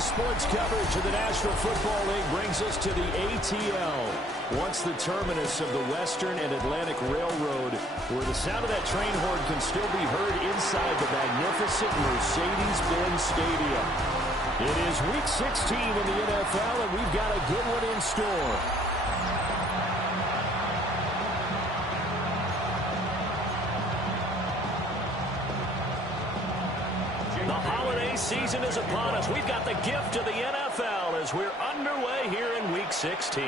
Sports coverage of the National Football League brings us to the ATL. Once the terminus of the Western and Atlantic Railroad, where the sound of that train horn can still be heard inside the magnificent Mercedes-Benz Stadium. It is Week 16 in the NFL, and we've got a good one in store. The holiday season is upon us. We've got the gift of the NFL as we're underway here in Week 16.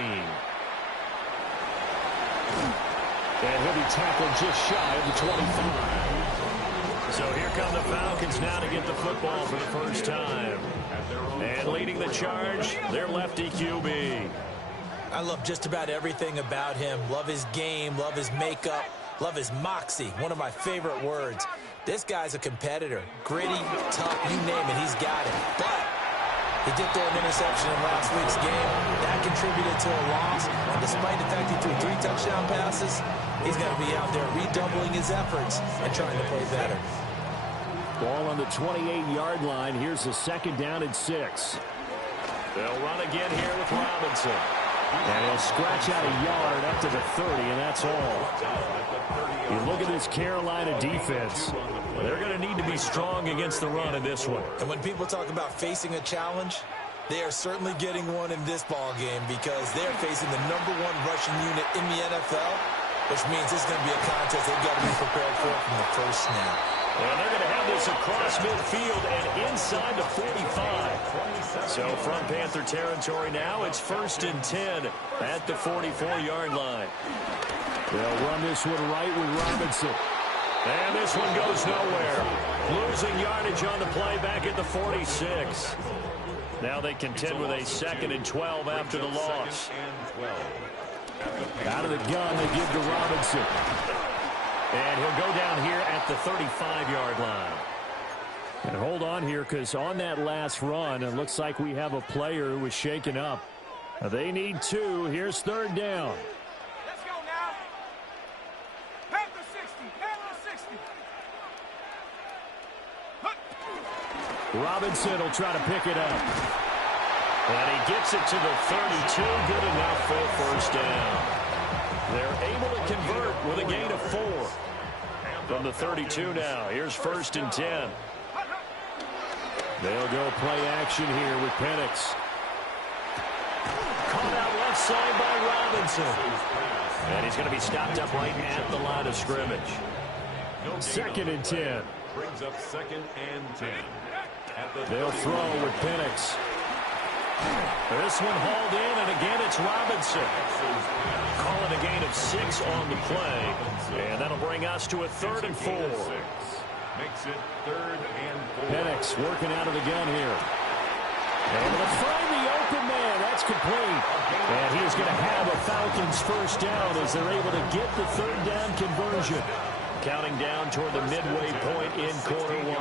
And he'll be tackled just shy of the 25. So here come the Falcons now to get the football for the first time. And leading the charge, their lefty QB. I love just about everything about him. Love his game, love his makeup, love his moxie, one of my favorite words. This guy's a competitor. Gritty, tough, you name it, he's got it. But he did throw an interception in last week's game. That contributed to a loss. And despite the fact he threw 3 touchdown passes, he's going to be out there redoubling his efforts and trying to play better. Ball on the 28-yard line. Here's the second down and 6. They'll run again here with Robinson. And he'll scratch out a yard up to the 30, and that's all. You look at this Carolina defense. They're going to need to be strong against the run in this one. And when people talk about facing a challenge, they are certainly getting one in this ball game because they're facing the #1 rushing unit in the NFL, which means it's going to be a contest they've got to be prepared for from the first snap. And they're going to have this across midfield and inside the 45. So from Panther territory now, it's 1st and 10 at the 44-yard line. They'll run this one right with Robinson. And this one goes nowhere. Losing yardage on the play back at the 46. Now they contend with a 2nd and 12 after the loss. Out of the gun, they give to Robinson. And he'll go down here at the 35-yard line. And hold on here, because on that last run, it looks like we have a player who was shaken up. They need 2. Here's 3rd down. Let's go now. Panther 60. Panther 60. Robinson will try to pick it up. And he gets it to the 32. Good enough for a first down. They're able to convert with a gain of 4. From the 32 now. Here's 1st and 10. They'll go play action here with Penix. Caught out left side by Robinson. And he's going to be stopped up right at the line of scrimmage. 2nd and 10. Brings up 2nd and 10. They'll throw with Penix. This one hauled in, and again it's Robinson. Calling a gain of 6 on the play. And that'll bring us to a 3rd and 4. Makes it 3rd and 4. Penix working out of the gun here. Able to find the open man. That's complete. And he's going to have a Falcons first down as they're able to get the 3rd down conversion. Counting down toward the midway point in quarter 1.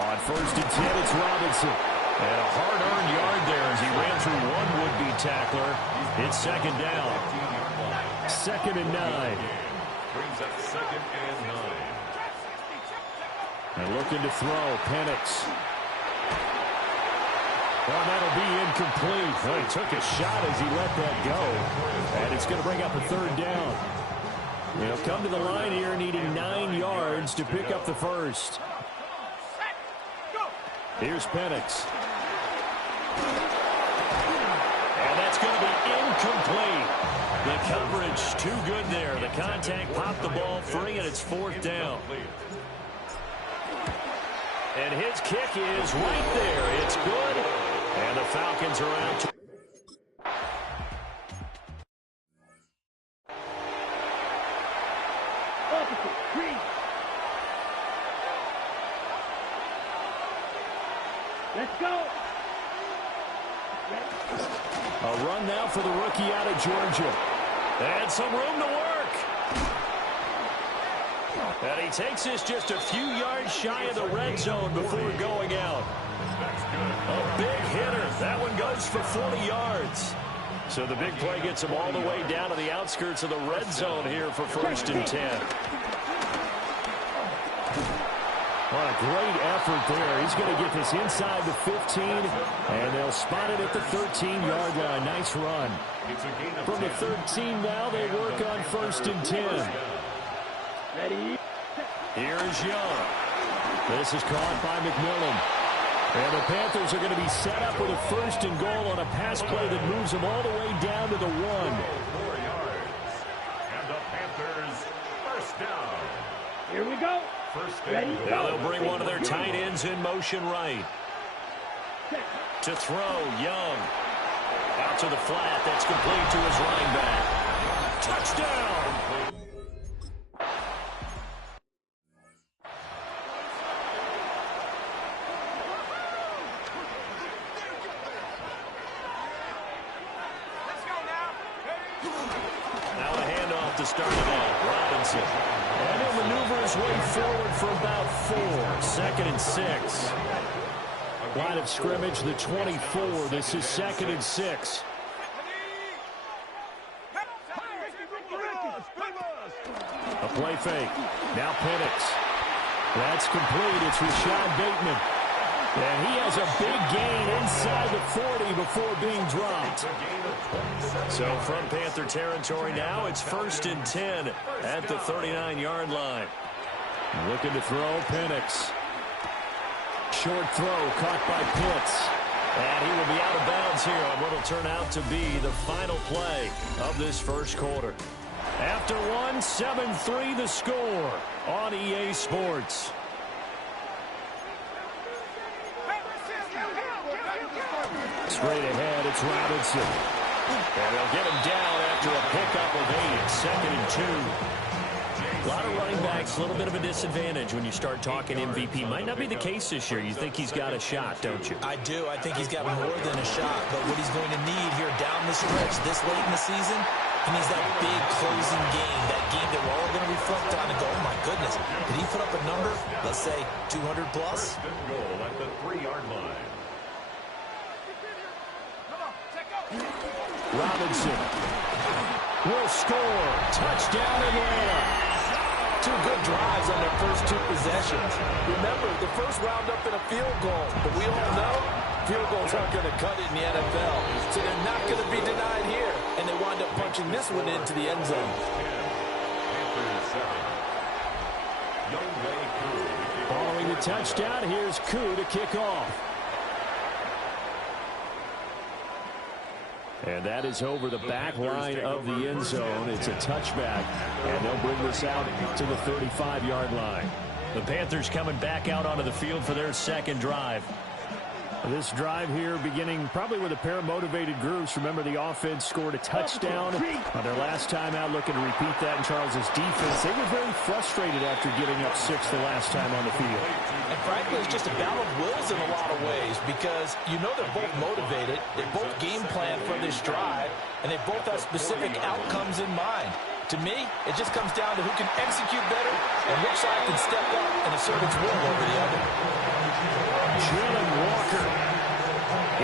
On 1st and 10, it's Robinson. And a hard-earned yard there as he ran through one would-be tackler. It's 2nd down. 2nd and 9. Brings up 2nd and 9. And looking to throw, Penix. Well, that'll be incomplete. Well, he took a shot as he let that go. And it's going to bring up a 3rd down. They'll come to the line here needing 9 yards to pick up the first. Here's Penix. And that's going to be incomplete. The coverage too good there. The contact popped the ball free, and it's 4th down. And his kick is right there. It's good. And the Falcons are out. Let's go. A run now for the rookie out of Georgia. And some room to work. And he takes this just a few yards shy of the red zone before going out. A big hitter. That one goes for 40 yards. So the big play gets him all the way down to the outskirts of the red zone here for 1st and 10. What a great effort there. He's going to get this inside the 15, and they'll spot it at the 13-yard line. Nice run. From the 13 now, they work on 1st and 10. Ready? Here is Young. This is caught by McMillan. And the Panthers are going to be set up with a 1st and goal on a pass play that moves them all the way down to the 1. 4 yards. And the Panthers first down. Here we go. Ready? Now they'll bring one of their tight ends in motion right. To throw, Young. Out to the flat. That's complete to his running back. Touchdown! Now a handoff to start it off. Robinson. And he'll maneuver his way forward for about 4. 2nd and 6. Line of scrimmage, the 24. This is 2nd and 6. A play fake. Now Penix. That's complete. It's Rashad Bateman. And he has a big gain inside the 40 before being dropped. So from Panther territory now, it's 1st and 10 at the 39-yard line. Looking to throw, Penix. Short throw caught by Pitts. And he will be out of bounds here on what will turn out to be the final play of this first quarter. After one, 7-3 the score on EA Sports. Straight ahead, it's Robinson. And they'll get him down after a pickup of 8. 2nd and 2. A lot of running backs, a little bit of a disadvantage when you start talking MVP. Might not be the case this year. You think he's got a shot, don't you? I do. I think he's got more than a shot. But what he's going to need here down the stretch this late in the season, he needs that big closing game, that game that we're all going to reflect on and go, oh, my goodness, did he put up a number, let's say, 200 plus? 1st and goal at the 3-yard line. Robinson will score. Touchdown, Atlanta. 2 good drives on their first 2 possessions. Remember, the first wound up in a field goal, but we all know field goals aren't going to cut it in the NFL, so they're not going to be denied here, and they wind up punching this one into the end zone. Following the touchdown, here's Koo to kick off. And that is over the back line of the end zone. It's a touchback, and they'll bring this out to the 35-yard line. The Panthers coming back out onto the field for their second drive. This drive here beginning probably with a pair of motivated groups. Remember, the offense scored a touchdown on their last time out, looking to repeat that in Charles's defense. They were very frustrated after giving up 6 the last time on the field. And frankly, it's just a battle of wills in a lot of ways because you know they're both motivated, they both game plan for this drive, and they both have specific outcomes in mind. To me, it just comes down to who can execute better and which side can step up and assert its will over the other. Jalen Walker.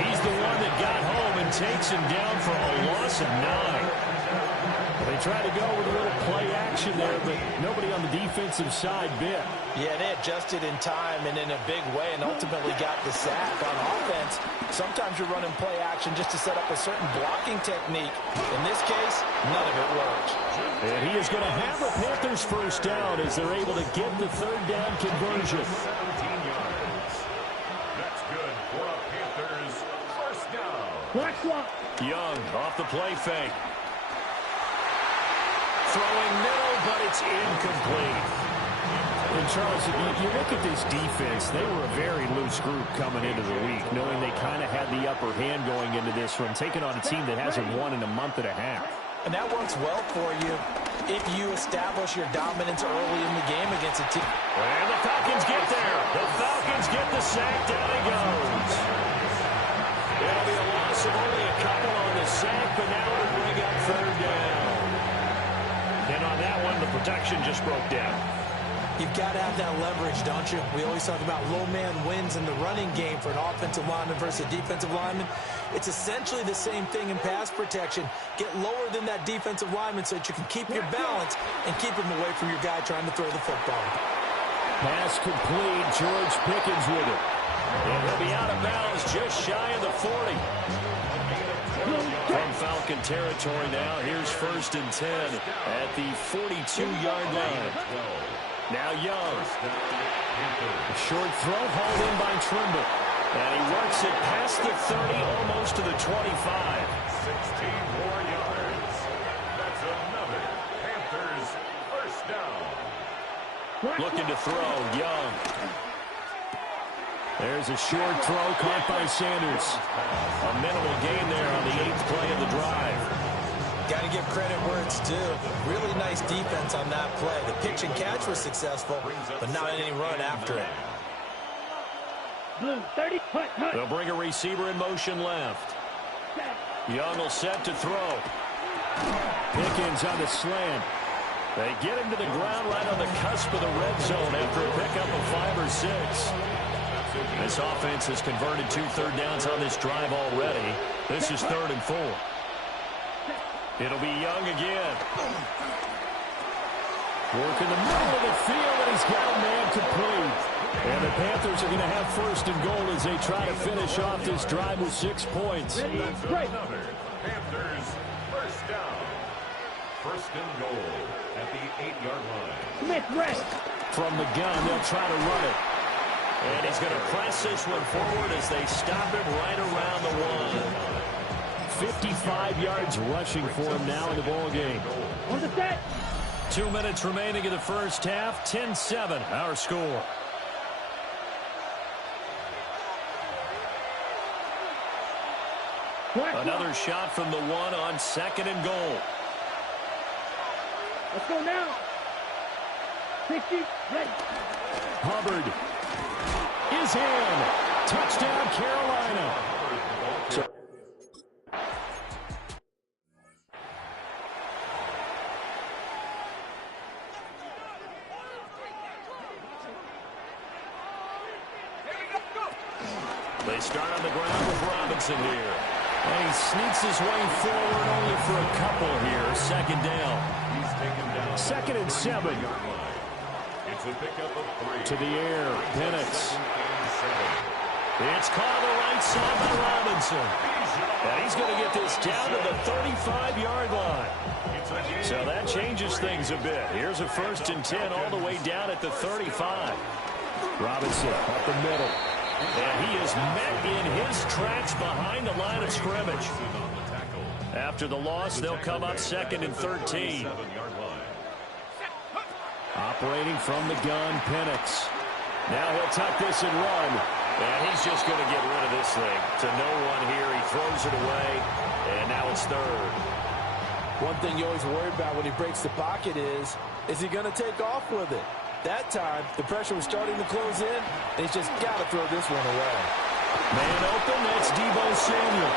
He's the one that got home and takes him down for a loss of 9. They tried to go with a little play action there, but nobody on the defensive side bit. Yeah, they adjusted in time and in a big way and ultimately got the sack. On offense, sometimes you're running play action just to set up a certain blocking technique. In this case, none of it worked. And he is going to have the Panthers first down as they're able to get the 3rd down conversion. 17 yards. That's good for a Panthers first down. Young off the play fake. Throwing middle, but it's incomplete. And Charles, you look at this defense, they were a very loose group coming into the week, knowing they kind of had the upper hand going into this one, taking on a team that hasn't won in a month and a half. And that works well for you if you establish your dominance early in the game against a team. And the Falcons get there. The Falcons get the sack. Down he goes. It'll be a loss of only a couple on the sack, but now it'll bring up 3rd down. And on that one, the protection just broke down. You've got to have that leverage, don't you? We always talk about low man wins in the running game for an offensive lineman versus a defensive lineman. It's essentially the same thing in pass protection. Get lower than that defensive lineman so that you can keep your balance and keep him away from your guy trying to throw the football. Pass complete. George Pickens with it. And he'll be out of bounds just shy of the 40. From Falcon territory now, here's 1st and 10 at the 42-yard line. Now Young. A short throw hauled in by Trimble. And he works it past the 30, almost to the 25. 16 more yards. That's another Panthers first down. Looking to throw, Young. There's a short throw caught by Sanders. A minimal gain there on the 8th play of the drive. Got to give credit where it's due. Really nice defense on that play. The pitch and catch was successful, but not any run after it. Blue, 30, hut. They'll bring a receiver in motion left. Young will set to throw. Pickens on the slant. They get him to the ground right on the cusp of the red zone after a pickup of 5 or 6. This offense has converted 2 third downs on this drive already. This is 3rd and 4. It'll be Young again. Working the middle of the field, and he's got a man complete. And the Panthers are going to have 1st and goal as they try to finish off this drive with 6 points. That's another Panthers first down. 1st and goal at the 8-yard line. Smith, rest. From the gun, they'll try to run it. And he's going to press this one forward as they stop him right around the 1. 55 yards rushing for him now in the ball game. On the set. 2 minutes remaining in the first half. 10-7, our score. Another shot from the 1 on 2nd and goal. Let's go now. 60, ready. Hubbard is in. Touchdown, Carolina. They start on the ground with Robinson here. And he sneaks his way forward only for a couple here. 2nd down. He's taken down 2nd and 7. It's a pickup of 3. To the air, Penix. It's caught on the right side by Robinson. And he's going to get this down to the 35-yard line. So that changes things a bit. Here's a 1st and 10 all the way down at the 35. Robinson up the middle. And he is met in his tracks behind the line of scrimmage. After the loss, they'll come up 2nd and 13. Operating from the gun, Penix. Now he'll tuck this and run. And he's just going to get rid of this thing. To no one here. He throws it away. And now it's 3rd. One thing you always worry about when he breaks the pocket is he going to take off with it? That time, the pressure was starting to close in, and he's just got to throw this one away. Man open, that's Deebo Samuel.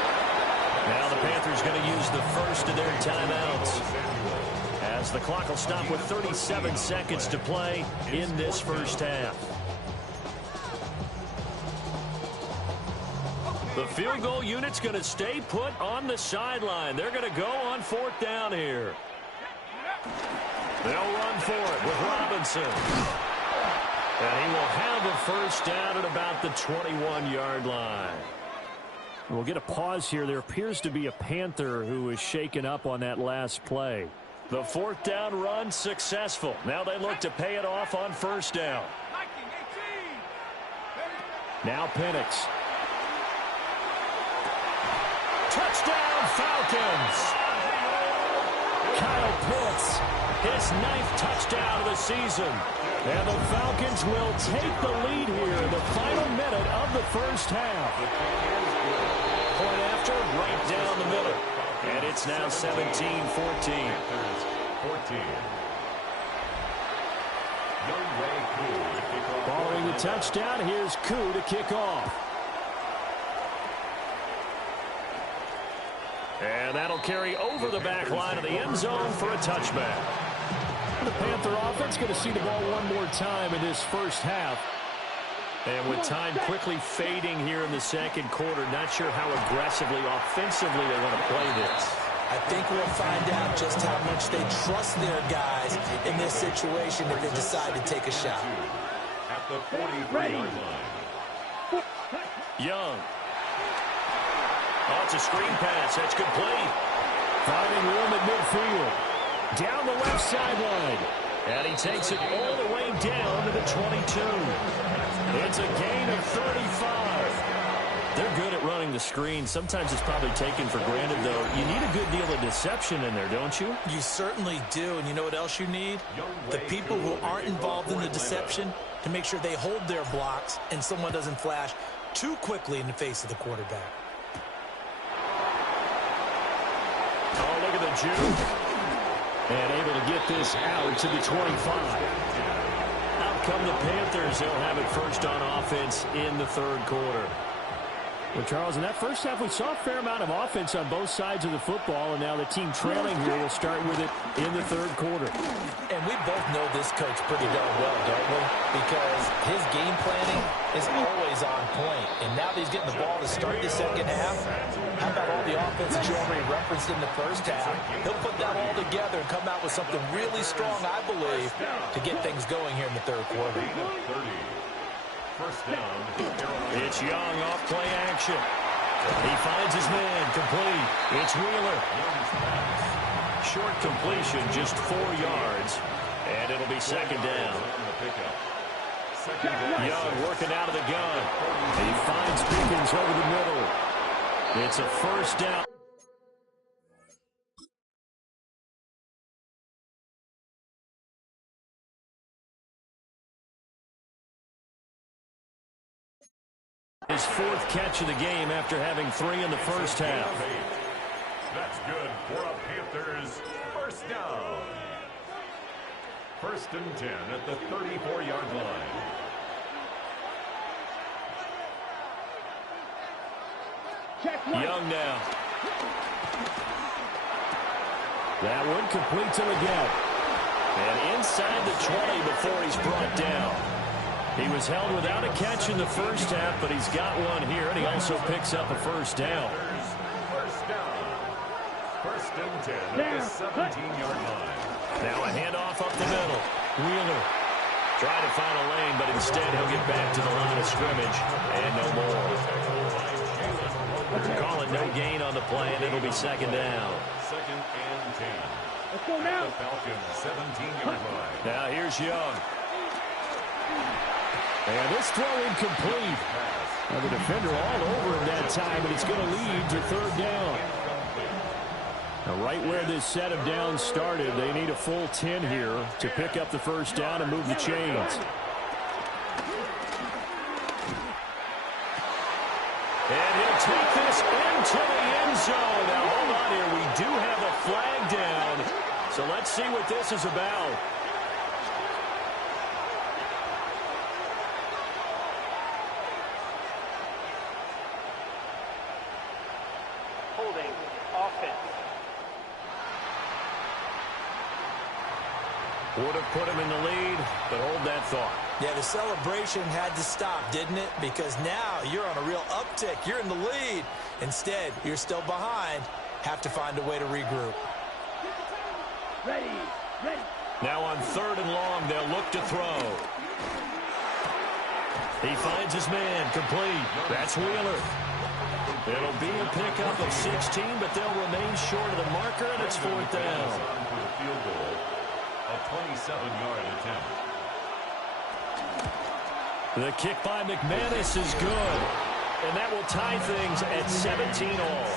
Now the Panthers going to use the first of their timeouts, as the clock will stop with 37 seconds to play in this first half. The field goal unit's going to stay put on the sideline. They're going to go on 4th down here. They'll run for it with Robinson. And he will have a 1st down at about the 21-yard line. We'll get a pause here. There appears to be a Panther who is shaken up on that last play. The 4th down run successful. Now they look to pay it off on 1st down. Now Penix. Touchdown, Falcons! Kyle Pitts, his 9th touchdown of the season. And the Falcons will take the lead here in the final minute of the first half. Point after, right down the middle. And it's now 17-14. Following the touchdown, here's Koo to kick off. And that'll carry over the back line of the end zone for a touchback. The Panther offense going to see the ball one more time in this first half. And with time quickly fading here in the 2nd quarter, not sure how aggressively, offensively they want to play this. I think we'll find out just how much they trust their guys in this situation if they decide to take a shot. the 43-yard line. Young. Oh, it's a screen pass. That's complete. Finding room at midfield. Down the left sideline. And he takes it all the way down to the 22. It's a gain of 35. They're good at running the screen. Sometimes it's probably taken for granted, though. You need a good deal of deception in there, don't you? You certainly do. And you know what else you need? The people who aren't involved in the deception to make sure they hold their blocks and someone doesn't flash too quickly in the face of the quarterback. Oh, look at the juke. And able to get this out to the 25. Out come the Panthers. They'll have it first on offense in the third quarter. Well, Charles, in that first half, we saw a fair amount of offense on both sides of the football, and now the team trailing here will start with it in the third quarter. And we both know this coach pretty darn well, don't we? Because his game planning is always on point. And now that he's getting the ball to start the second half, how about all the offense that you already referenced in the first half? He'll put that all together and come out with something really strong, I believe, to get things going here in the third quarter. First down. It's Young off play action. He finds his man complete. It's Wheeler. Short completion, just 4 yards. And it'll be second down. Young working out of the gun. He finds Pickens over the middle. It's a first down. His 4th catch of the game after having 3 in the first half. That's good for a Panthers first down. First and 10 at the 34-yard line. Young now. That one complete to Leggett. And inside the 20 before he's brought down. He was held without a catch in the first half, but he's got one here, and he also picks up a first down. First down. First and 10 at the 17-yard line. Now a handoff up the middle. Wheeler trying to find a lane, but instead he'll get back to the line of scrimmage, and no more. Call it no gain on the play, and it'll be second down. Second and 10. Let's go now. The Falcons 17-yard line. Now here's Young. And this throw incomplete. Now the defender all over him that time, and it's going to lead to third down. Now right where this set of downs started, they need a full 10 here to pick up the first down and move the chains. And he'll take this into the end zone. Now hold on here. We do have a flag down. So let's see what this is about. Holding offense. Would have put him in the lead, but hold that thought. Yeah, the celebration had to stop, didn't it? Because now you're on a real uptick. You're in the lead. Instead, you're still behind. Have to find a way to regroup. Ready. Now on 3rd and long, they'll look to throw. He finds his man complete. That's Wheeler. It'll be a pickup of 16, but they'll remain short of the marker, and it's 4th down. For the field goal, a 27-yard attempt. The kick by McManus is good, and that will tie things at 17 all.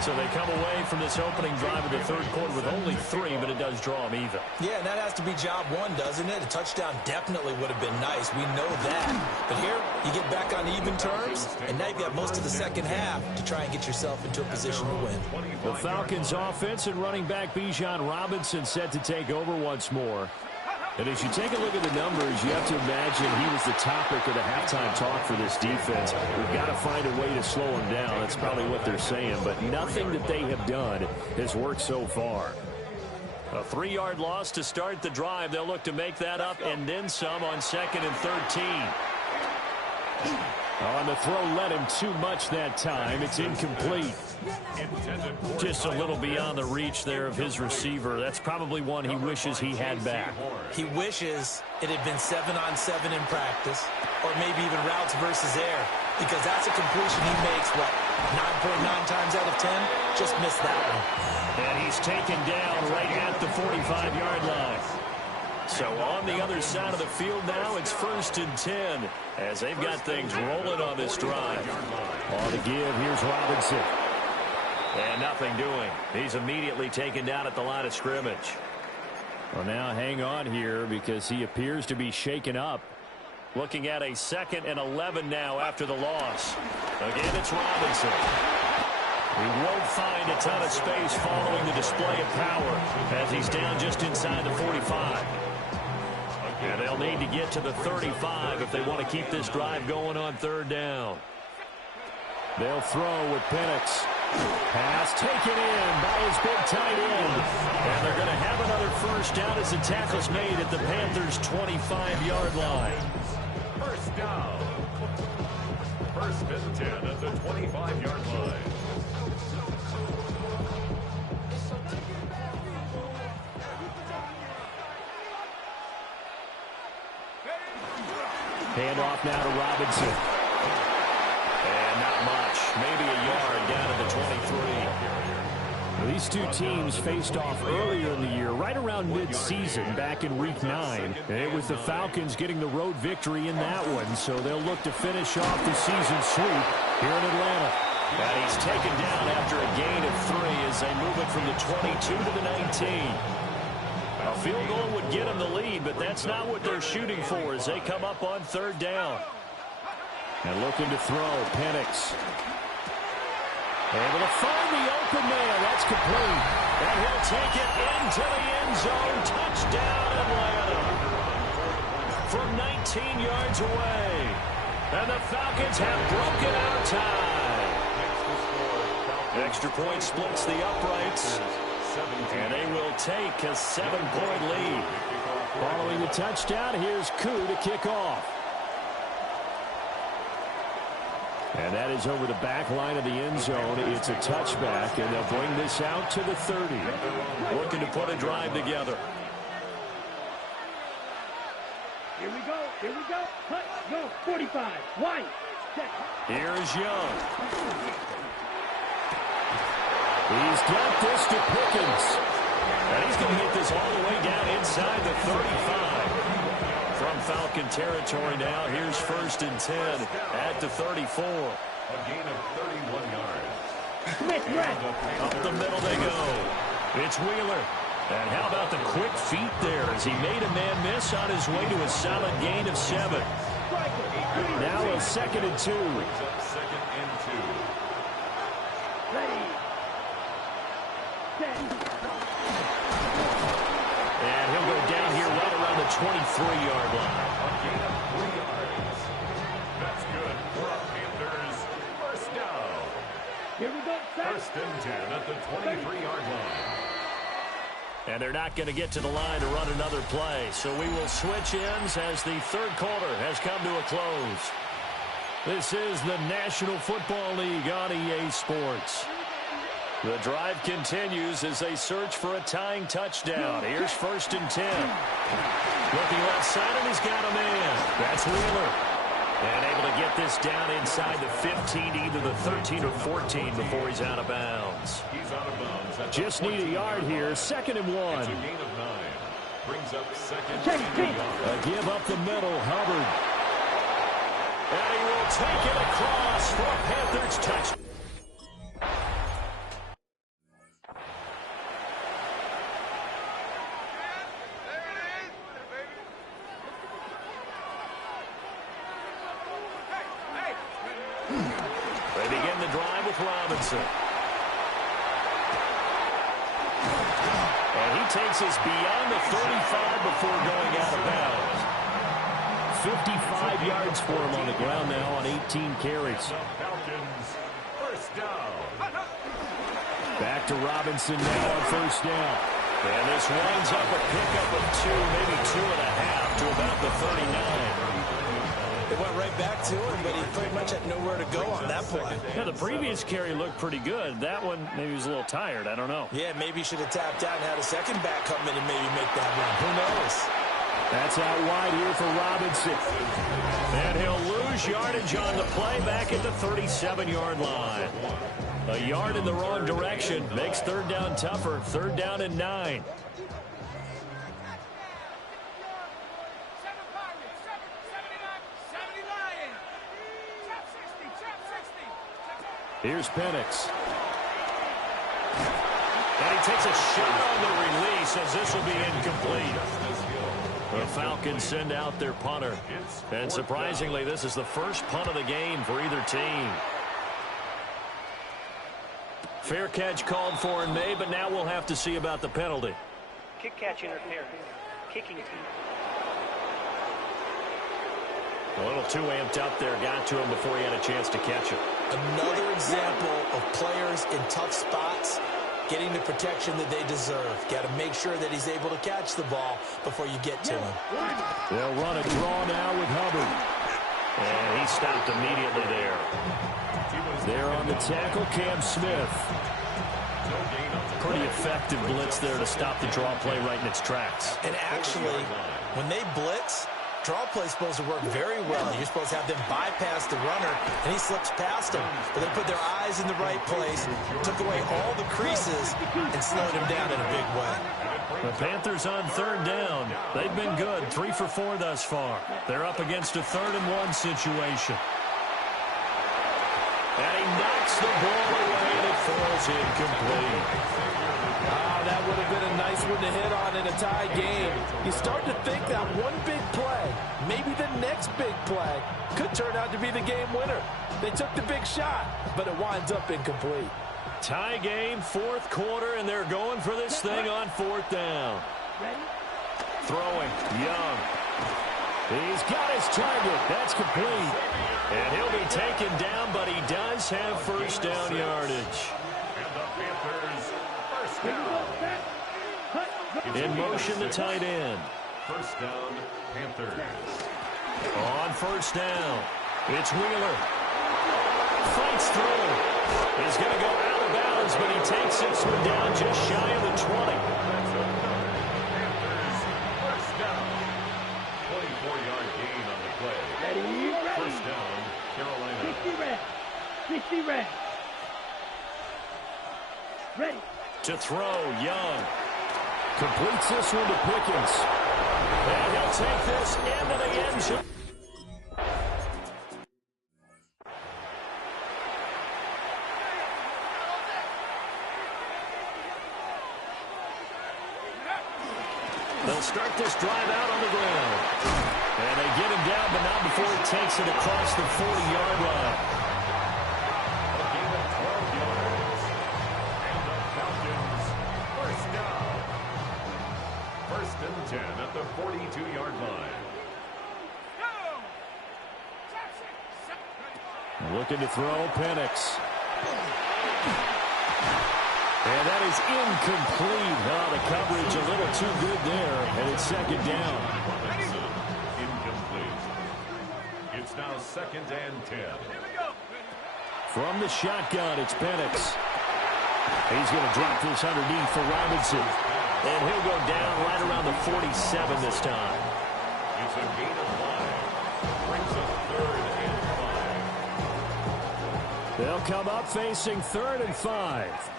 So they come away from this opening drive of the third quarter with only 3, but it does draw them even. Yeah, and that has to be job one, doesn't it? A touchdown definitely would have been nice. We know that. But here, you get back on even terms, and now you've got most of the second half to try and get yourself into a position to win. The Falcons offense and running back Bijan Robinson set to take over once more. And as you take a look at the numbers, you have to imagine he was the topic of the halftime talk for this defense. We've got to find a way to slow him down. That's probably what they're saying. But nothing that they have done has worked so far. A 3-yard loss to start the drive. They'll look to make that up and then some on 2nd and 13. On the throw, led him too much that time. It's incomplete. Just a little beyond the reach there of his receiver. That's probably one he wishes he had back. He wishes it had been 7-on-7 in practice, or maybe even routes versus air, because that's a completion he makes, 9.9 times out of 10? Just missed that one. And he's taken down right at the 45-yard line. So on the other side of the field now, it's 1st and 10 as they've got things rolling on this drive. On the give, here's Robinson. And nothing doing. He's immediately taken down at the line of scrimmage. Well, now hang on here because he appears to be shaken up. Looking at a 2nd and 11 now after the loss. Again, it's Robinson. He won't find a ton of space following the display of power as he's down just inside the 45. And they'll need to get to the 35 if they want to keep this drive going on 3rd down. They'll throw with Penix. Pass taken in by his big tight end. And they're going to have another 1st down as the tackle's made at the Panthers' 25-yard line. 1st down. 1st and 10 at the 25-yard line. Handoff now to Robinson. And not much. Maybe a yard down to the 23. These two teams faced off earlier in the year, right around mid-season, back in Week 9. And it was the Falcons getting the road victory in that one, so they'll look to finish off the season sweep here in Atlanta. And he's taken down after a gain of 3 as they move it from the 22 to the 19. A field goal would get them the lead, but that's not what they're shooting for as they come up on 3rd down. And looking to throw, Penix. Able to find the open man. That's complete. And he'll take it into the end zone. Touchdown, Atlanta. From 19 yards away. And the Falcons have broken our tie. Extra point splits the uprights. And they will take a 7-point lead. Following the touchdown, here's Koo to kick off. And that is over the back line of the end zone. It's a touchback, and they'll bring this out to the 30. Looking to put a drive together. Here we go. Here we go. Cut. Go. 45. Wide. Check. Here's Young. He's got this to Pickens. And he's going to hit this all the way down inside the 35. From Falcon territory now, here's 1st and 10 at the 34. A gain of 31 yards. Smith, right. Up the middle they go. It's Wheeler. And how about the quick feet there as he made a man miss on his way to a solid gain of 7. Now a 2nd and 2. Brings up 2nd and 2. Ready. Set. And he'll go down here right around the 23-yard line. A gain of 3 yards. That's good for our Panthers. 1st down. Here we go. Set. 1st and 10 at the 23-yard line. And they're not going to get to the line to run another play. So we will switch ends as the 3rd quarter has come to a close. This is the National Football League on EA Sports. The drive continues as they search for a tying touchdown. Here's 1st and 10. Looking left side, and he's got a man. That's Wheeler. And able to get this down inside the 15, either the 13 or 14 before he's out of bounds. He's out of bounds. Just need a yard here. 2nd and 1. It's a gain of 9. Brings up 2nd Check, and check. 1. A give up the middle, Hubbard. And he will take it across for a Panthers touchdown. They begin the drive with Robinson. And he takes us beyond the 35 before going out of bounds. 55 yards for him on the ground now on 18 carries. Falcons, 1st down. Back to Robinson now on 1st down. And this winds up a pickup of 2, maybe 2.5 to about the 39. It went right right back to him, but he pretty much had nowhere to go on that play. Yeah, the previous carry looked pretty good. That one, maybe he was a little tired. I don't know. Yeah, maybe he should have tapped out and had a second back come in and maybe make that run. Who knows? That's out wide here for Robinson. And he'll lose yardage on the play back at the 37-yard line. A yard in the wrong direction makes third down tougher. Third down and 9. Here's Penix. And he takes a shot on the release as this will be incomplete. The Falcons send out their punter. And surprisingly, this is the first punt of the game for either team. Fair catch called for and made, but now we'll have to see about the penalty. Kick catch interference. Kicking team. A little too amped up there. Got to him before he had a chance to catch it. Another example of players in tough spots getting the protection that they deserve. Got to make sure that he's able to catch the ball before you get to him. They'll run a draw now with Hubbard. And he stopped immediately there. There on the tackle, Cam Smith. Pretty effective blitz there to stop the draw play right in its tracks. And actually, when they blitz, draw play is supposed to work very well. You're supposed to have them bypass the runner, and he slips past them. But they put their eyes in the right place, took away all the creases, and slowed him down in a big way. The Panthers on third down. They've been good, 3 for 4 thus far. They're up against a 3rd and 1 situation. And he knocks the ball away, and it falls incomplete. That would have been a nice one to hit on in a tie game. You start to think that one big play, maybe the next big play, could turn out to be the game winner. They took the big shot, but it winds up incomplete. Tie game, 4th quarter, and they're going for this thing on 4th down. Throwing, Young. He's got his target. That's complete. And he'll be taken down, but he does have first down yardage. In motion, the tight end. First down, Panthers. On first down, it's Wheeler. Fights through. He's going to go out of bounds, but he takes this one down just shy of the 20. First down. 24-yard gain on the play. Ready. First down, Carolina. 60 red. 60 red. Ready. To throw, Young. Completes this one to Pickens. And he'll take this into the end zone. They'll start this drive out on the ground. And they get him down, but not before he takes it across the 40-yard line. A gain of 12 yards. And the Falcons, first down. First and 10 at the 42-yard line. Looking to throw, Penix. And that is incomplete. Oh, the coverage a little too good there, and it's second down. Incomplete. It's now second and 10. From the shotgun, it's Penix. He's going to drop this underneath for Robinson. And he'll go down right around the 47 this time. It's a gain of 5. Brings up third and 5. They'll come up facing 3rd and 5.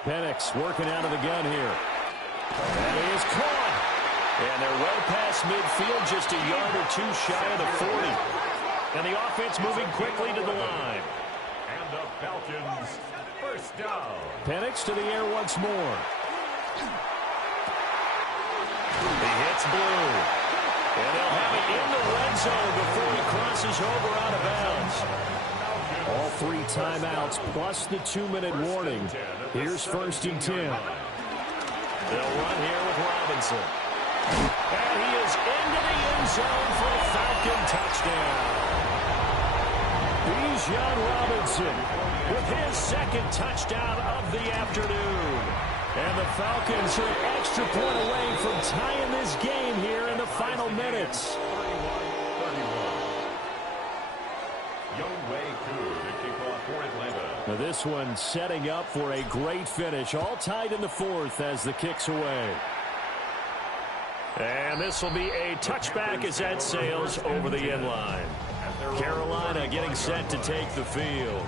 Penix working out of the gun here. And he is caught. And they're well past midfield, just a yard or two shy of the 40. And the offense moving quickly to the line. And the Falcons, first down. Penix to the air once more. He hits Blue. And they'll have it in the red zone before he crosses over out of bounds. All 3 timeouts plus the 2-minute warning. Here's first and 10. They'll run here with Robinson. And he is into the end zone for a Falcon touchdown. Bijan Robinson with his 2nd touchdown of the afternoon. And the Falcons are an extra point away from tying this game here in the final minutes. 31-31. Younghoe Koo to kick off for Atlanta. Now this one setting up for a great finish. All tied in the fourth as the kick's away. And this will be a touchback as that sails over the end line. Carolina getting set to take the field.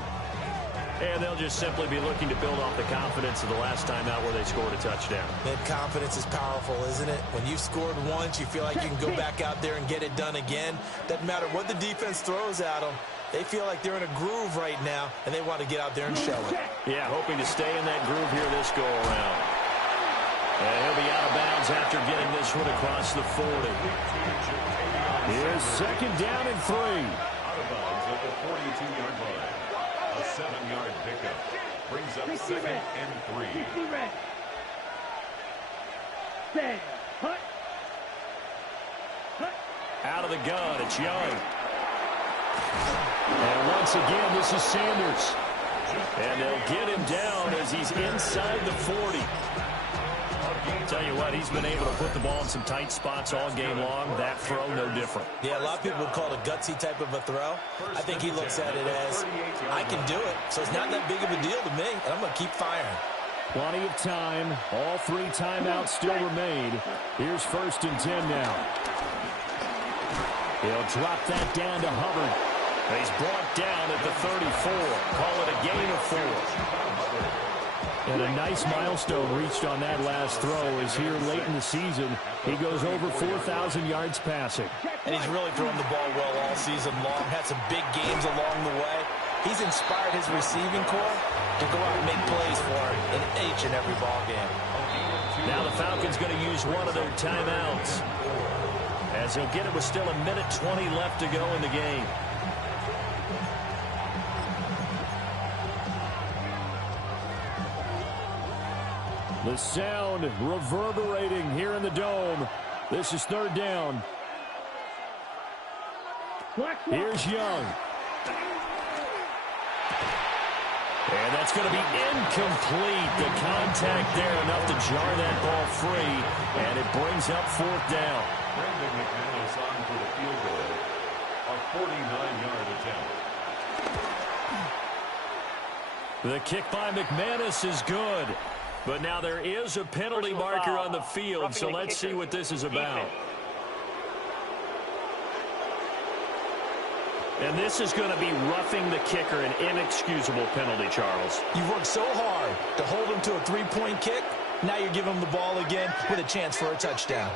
And they'll just simply be looking to build off the confidence of the last time out where they scored a touchdown. Man, confidence is powerful, isn't it? When you've scored once, you feel like you can go back out there and get it done again. Doesn't matter what the defense throws at them. They feel like they're in a groove right now, and they want to get out there and show it. Yeah, hoping to stay in that groove here this go-around. And he'll be out of bounds after getting this one across the 40. Here's second down and 3. Out of bounds at the 42-yard line. A 7-yard pickup brings up second and 3. Set. Hut. Out of the gun, it's Young. And once again, this is Sanders. And they'll get him down as he's inside the 40. Tell you what, he's been able to put the ball in some tight spots all game long. That throw, no different. Yeah, a lot of people would call it a gutsy type of a throw. I think he looks at it as, I can do it, so it's not that big of a deal to me, and I'm going to keep firing. Plenty of time. All 3 timeouts still remain. Here's first and 10 now. He'll drop that down to Hubbard. He's brought down at the 34. Call it a gain of 4. And a nice milestone reached on that last throw as here late in the season, he goes over 4,000 yards passing. And he's really thrown the ball well all season long. Had some big games along the way. He's inspired his receiving corps to go out and make plays for him in each and every ball game. Now the Falcons going to use one of their timeouts, as he'll get it with still 1:20 left to go in the game. The sound reverberating here in the dome. This is third down. Here's Young. And that's going to be incomplete. The contact there enough to jar that ball free. And it brings up fourth down. Brandon McManus on for the field goal. A 49-yard attempt. The kick by McManus is good. But now there is a penalty marker on the field, so let's see what this is about. And this is going to be roughing the kicker, an inexcusable penalty, Charles. You've worked so hard to hold him to a 3-point kick. Now you're giving him the ball again with a chance for a touchdown.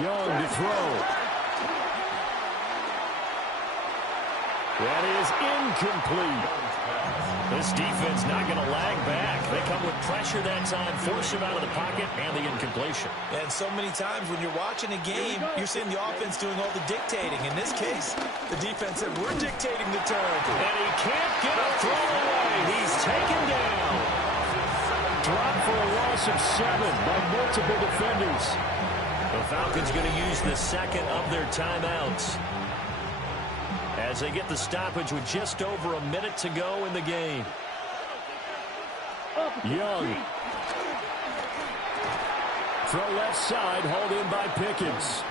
Young to throw. That is incomplete. This defense not going to lag back. They come with pressure that time, force him out of the pocket, and the incompletion. And so many times when you're watching a game, you're seeing the offense doing all the dictating. In this case, the defense said, we're dictating the turn. And he can't get a throw away. He's taken down. Dropped for a loss of 7 by multiple defenders. The Falcons going to use the second of their timeouts as they get the stoppage with just over a minute to go in the game. Young. Throw left side, hauled in by Pickens.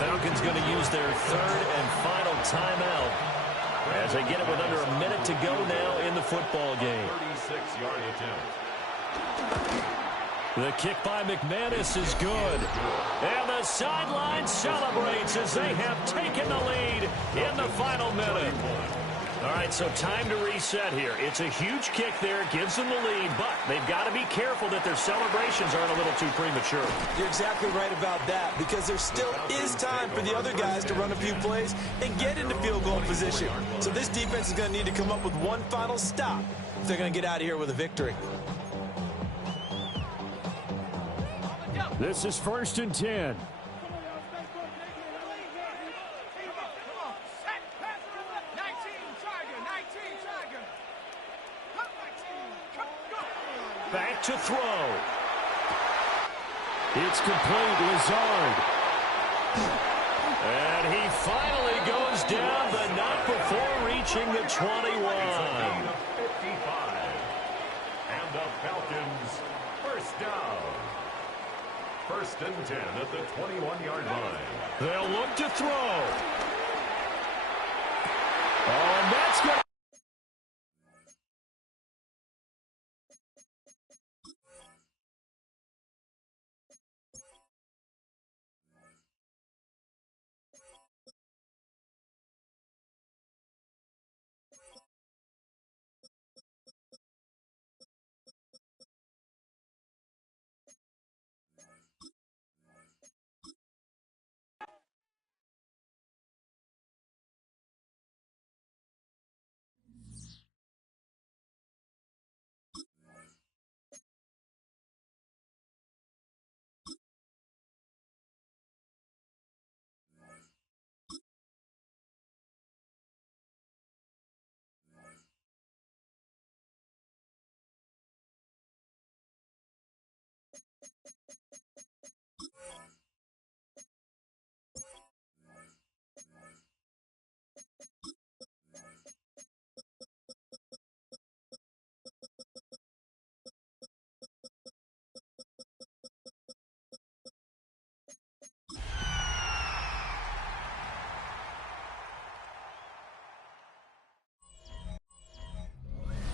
Falcons going to use their third and final timeout as they get it with under a minute to go now in the football game. 36-yard attempt. The kick by McManus is good. And the sideline celebrates as they have taken the lead in the final minute. All right, so time to reset here. It's a huge kick there. It gives them the lead, but they've got to be careful that their celebrations aren't a little too premature. You're exactly right about that, because there still is time for the other guys to run a few plays and get into field goal position. So this defense is going to need to come up with one final stop if they're going to get out of here with a victory. This is first and 10. Back to throw. It's complete. Lazard. And he finally goes down, but not before reaching the 21. 55. And the Falcons, first down. First and 10 at the 21-yard line. They'll look to throw. Oh, and that's going to...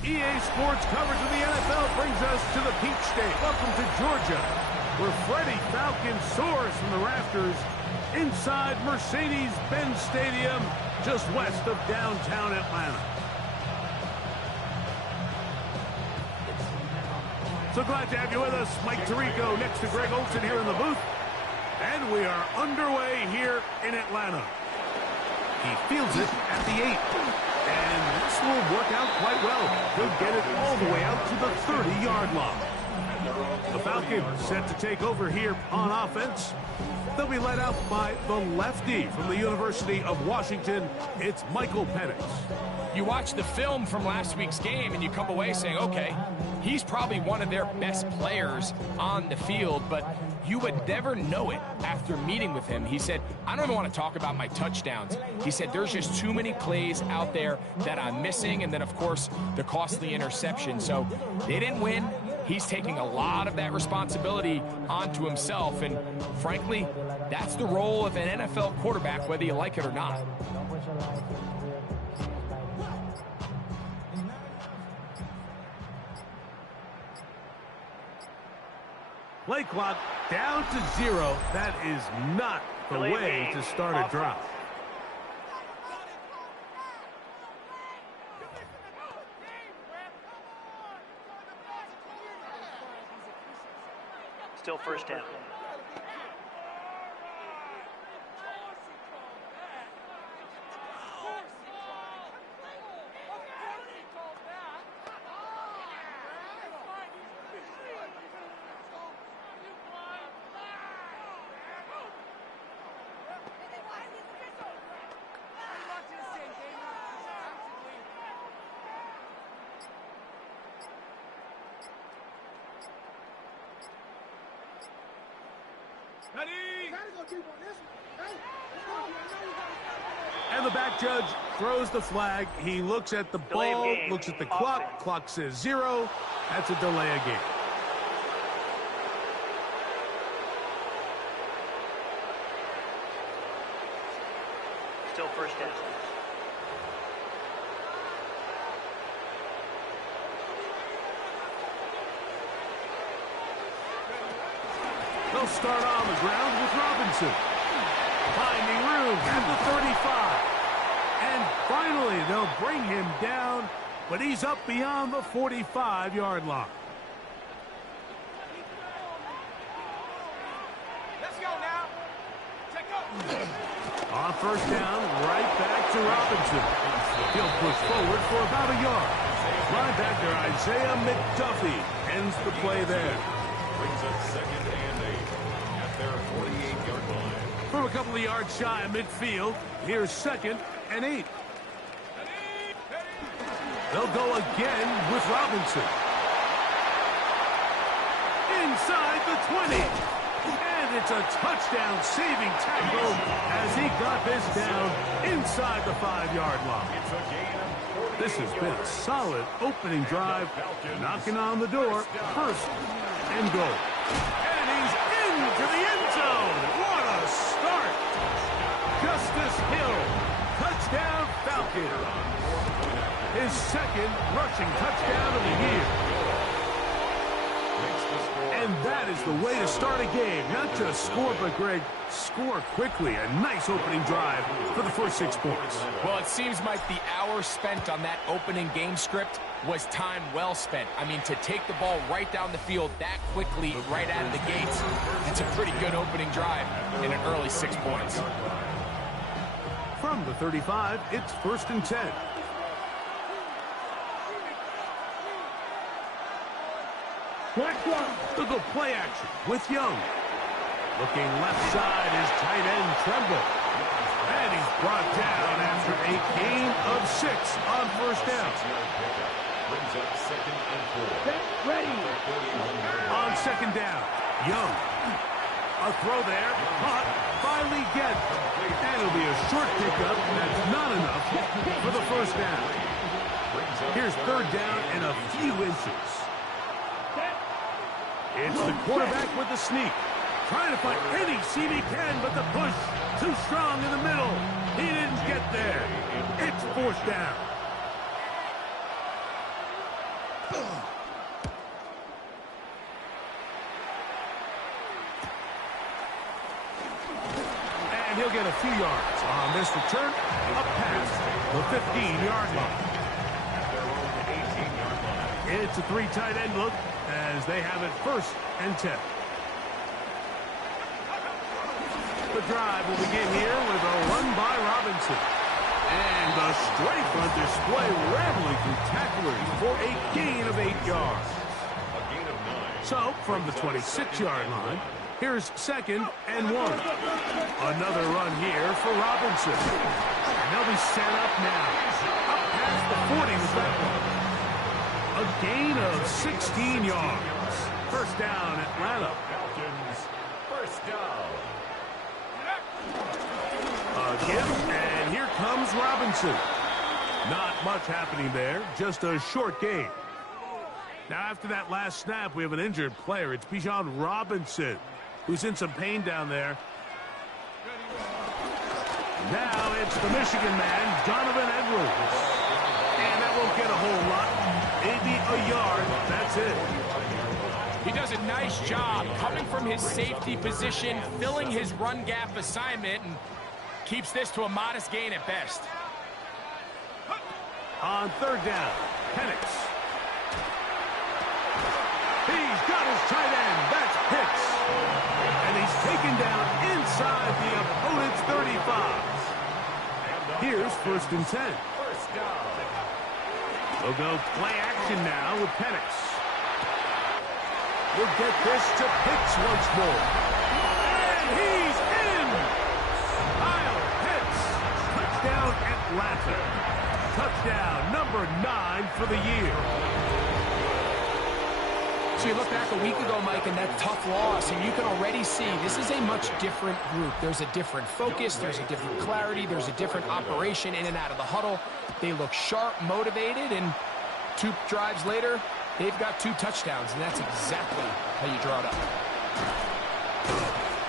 EA Sports coverage of the NFL brings us to the Peach State. Welcome to Georgia, where Freddie Falcon soars from the rafters inside Mercedes-Benz Stadium, just west of downtown Atlanta. So glad to have you with us. Mike Tirico next to Greg Olsen here in the booth. And we are underway here in Atlanta. He fields it at the 8. And this will work out quite well. He'll get it all the way out to the 30-yard line. The Falcons set to take over here on offense. They'll be led out by the lefty from the University of Washington. It's Michael Penix. You watch the film from last week's game and you come away saying, okay, he's probably one of their best players on the field, but you would never know it after meeting with him. He said, I don't even want to talk about my touchdowns. He said, there's just too many plays out there that I'm missing, and then, of course, the costly interception. So they didn't win. He's taking a lot of that responsibility onto himself, and frankly, that's the role of an NFL quarterback, whether you like it or not. Play clock down to 0. That is not the way to start a drive. Still first down. And the back judge throws the flag. He looks at the ball, looks at the clock. Clock says 0. That's a delay of game. Still first down. They'll start on the ground with Robinson. Finding room at the 35. And finally, they'll bring him down, but he's up beyond the 45-yard line. Let's go now. Take over. On first down, right back to Robinson. He'll push forward for about a yard. Linebacker Isaiah McDuffie ends the play there. Brings up 2nd and 8 at their 48-yard line. From a couple of yards shy of midfield, here's 2nd and 8. They'll go again with Robinson. Inside the 20. And And it's a touchdown-saving tackle as he got this down inside the 5-yard line. This has been a solid opening drive, knocking on the door, first and goal. And he's into the end zone. What a start. Justice Hill, touchdown Falcons. His second rushing touchdown of the year. And that is the way to start a game. Not just score, but, Greg, score quickly. A nice opening drive for the first 6 points. Well, it seems like the hour spent on that opening game script was time well spent. I mean, to take the ball right down the field that quickly, right out of the gates, it's a pretty good opening drive in an early 6 points. From the 35, it's 1st and 10. They'll go play action with Young. Looking left side is tight end Tremble. And he's brought down after a gain of 6 on 1st down. Brings up 2nd and 4. Get ready. On 2nd down, Young. A throw there, caught by Legette. And it'll be a short pickup, and that's not enough for the 1st down. Here's 3rd down and a few inches. It's the quarterback with the sneak. Trying to find any seam he can, but the push too strong in the middle. He didn't get there. It's 4th down. And he'll get a few yards on this return up past the 15-yard line. It's a 3 tight end look as they have it 1st and 10. The drive will begin here with a run by Robinson. And the strength on display, rambling through tacklers for a gain of 8 yards. So, from the 26-yard line, here's 2nd and 1. Another run here for Robinson. And they'll be set up now. Up past the 40 with that one. A gain of 16 yards. 1st down, Atlanta. Falcons, 1st down. Again, and here comes Robinson. Not much happening there, just a short gain. Now, after that last snap, we have an injured player. It's Bijan Robinson, who's in some pain down there. Now it's the Michigan man, Donovan Edwards. And that won't get a whole lot. Maybe a yard. That's it. He does a nice job coming from his safety position, filling his run gap assignment, and keeps this to a modest gain at best. On 3rd down, Penix. He's got his tight end. That's Pitts. And he's taken down inside the opponent's 35. Here's 1st and 10. 1st down. We'll go play action now with Penix. We'll get this to Pitts once more. And he's in! Kyle Pitts. Touchdown Atlanta. Touchdown number 9 for the year. So you look back a week ago, Mike, and that tough loss, and you can already see this is a much different group. There's a different focus, there's a different clarity, there's a different operation in and out of the huddle. They look sharp, motivated, and 2 drives later, they've got 2 touchdowns, and that's exactly how you draw it up.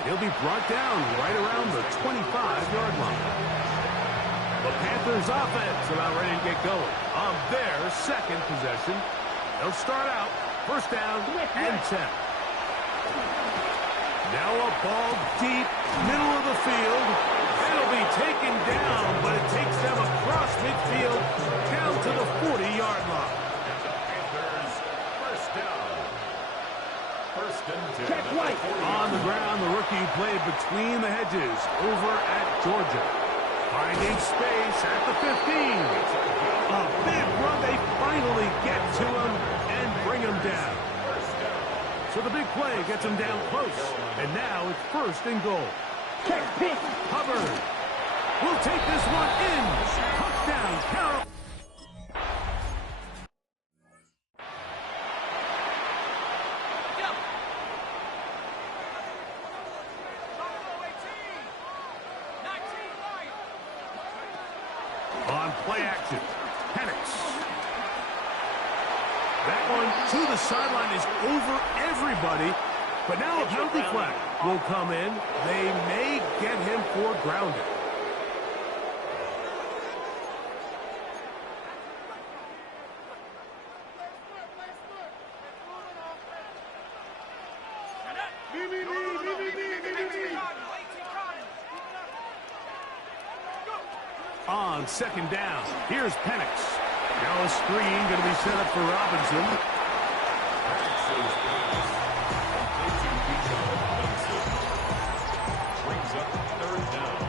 He'll be brought down right around the 25-yard line. The Panthers offense about ready to get going on their 2nd possession. They'll start out 1st down and 10. Now a ball deep, middle of the field. It'll be taken down, but it takes them across midfield down to the 40-yard line. Panthers, 1st down. 1st and 10. Check White. On the ground, the rookie played between the hedges over at Georgia. Finding space at the 15. A big run. They finally get to him and bring him down. So the big play gets him down close. And now it's 1st and goal. Check pick. Hubbard will take this one in. Touchdown, Carroll. Play action. Penix. That one to the sideline is over everybody. But now a penalty flag will come in. They may get him for grounding. On second down, here's Penix. Now a screen going to be set up for Robinson. Brings up third down.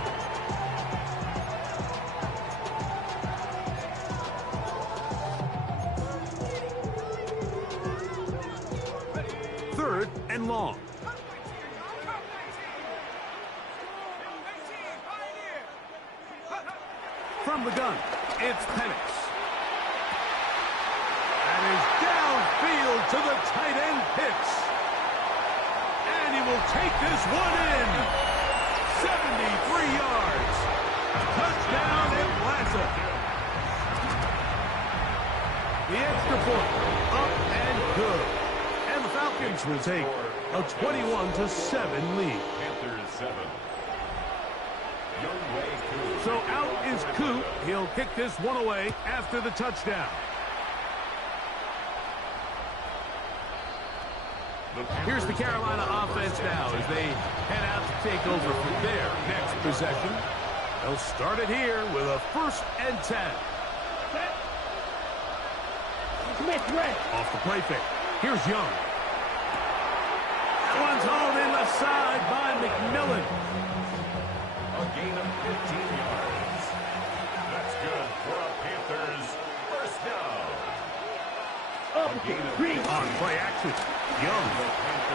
Third and long. From the gun, it's Penix. And is downfield to the tight end Pitts. And he will take this one in. 73 yards. Touchdown Atlanta. The extra point, up and good. And the Falcons will take a 21-7 lead. Panthers 7. So out is Coop. He'll kick this one away after the touchdown. Here's the Carolina offense now as they head out to take over for their next possession. They'll start it here with a 1st and 10. Off the play fake. Here's Young. That one's hauled in the side by McMillan. A gain of 15 yards. That's good for a Panthers first down. On play action, Young.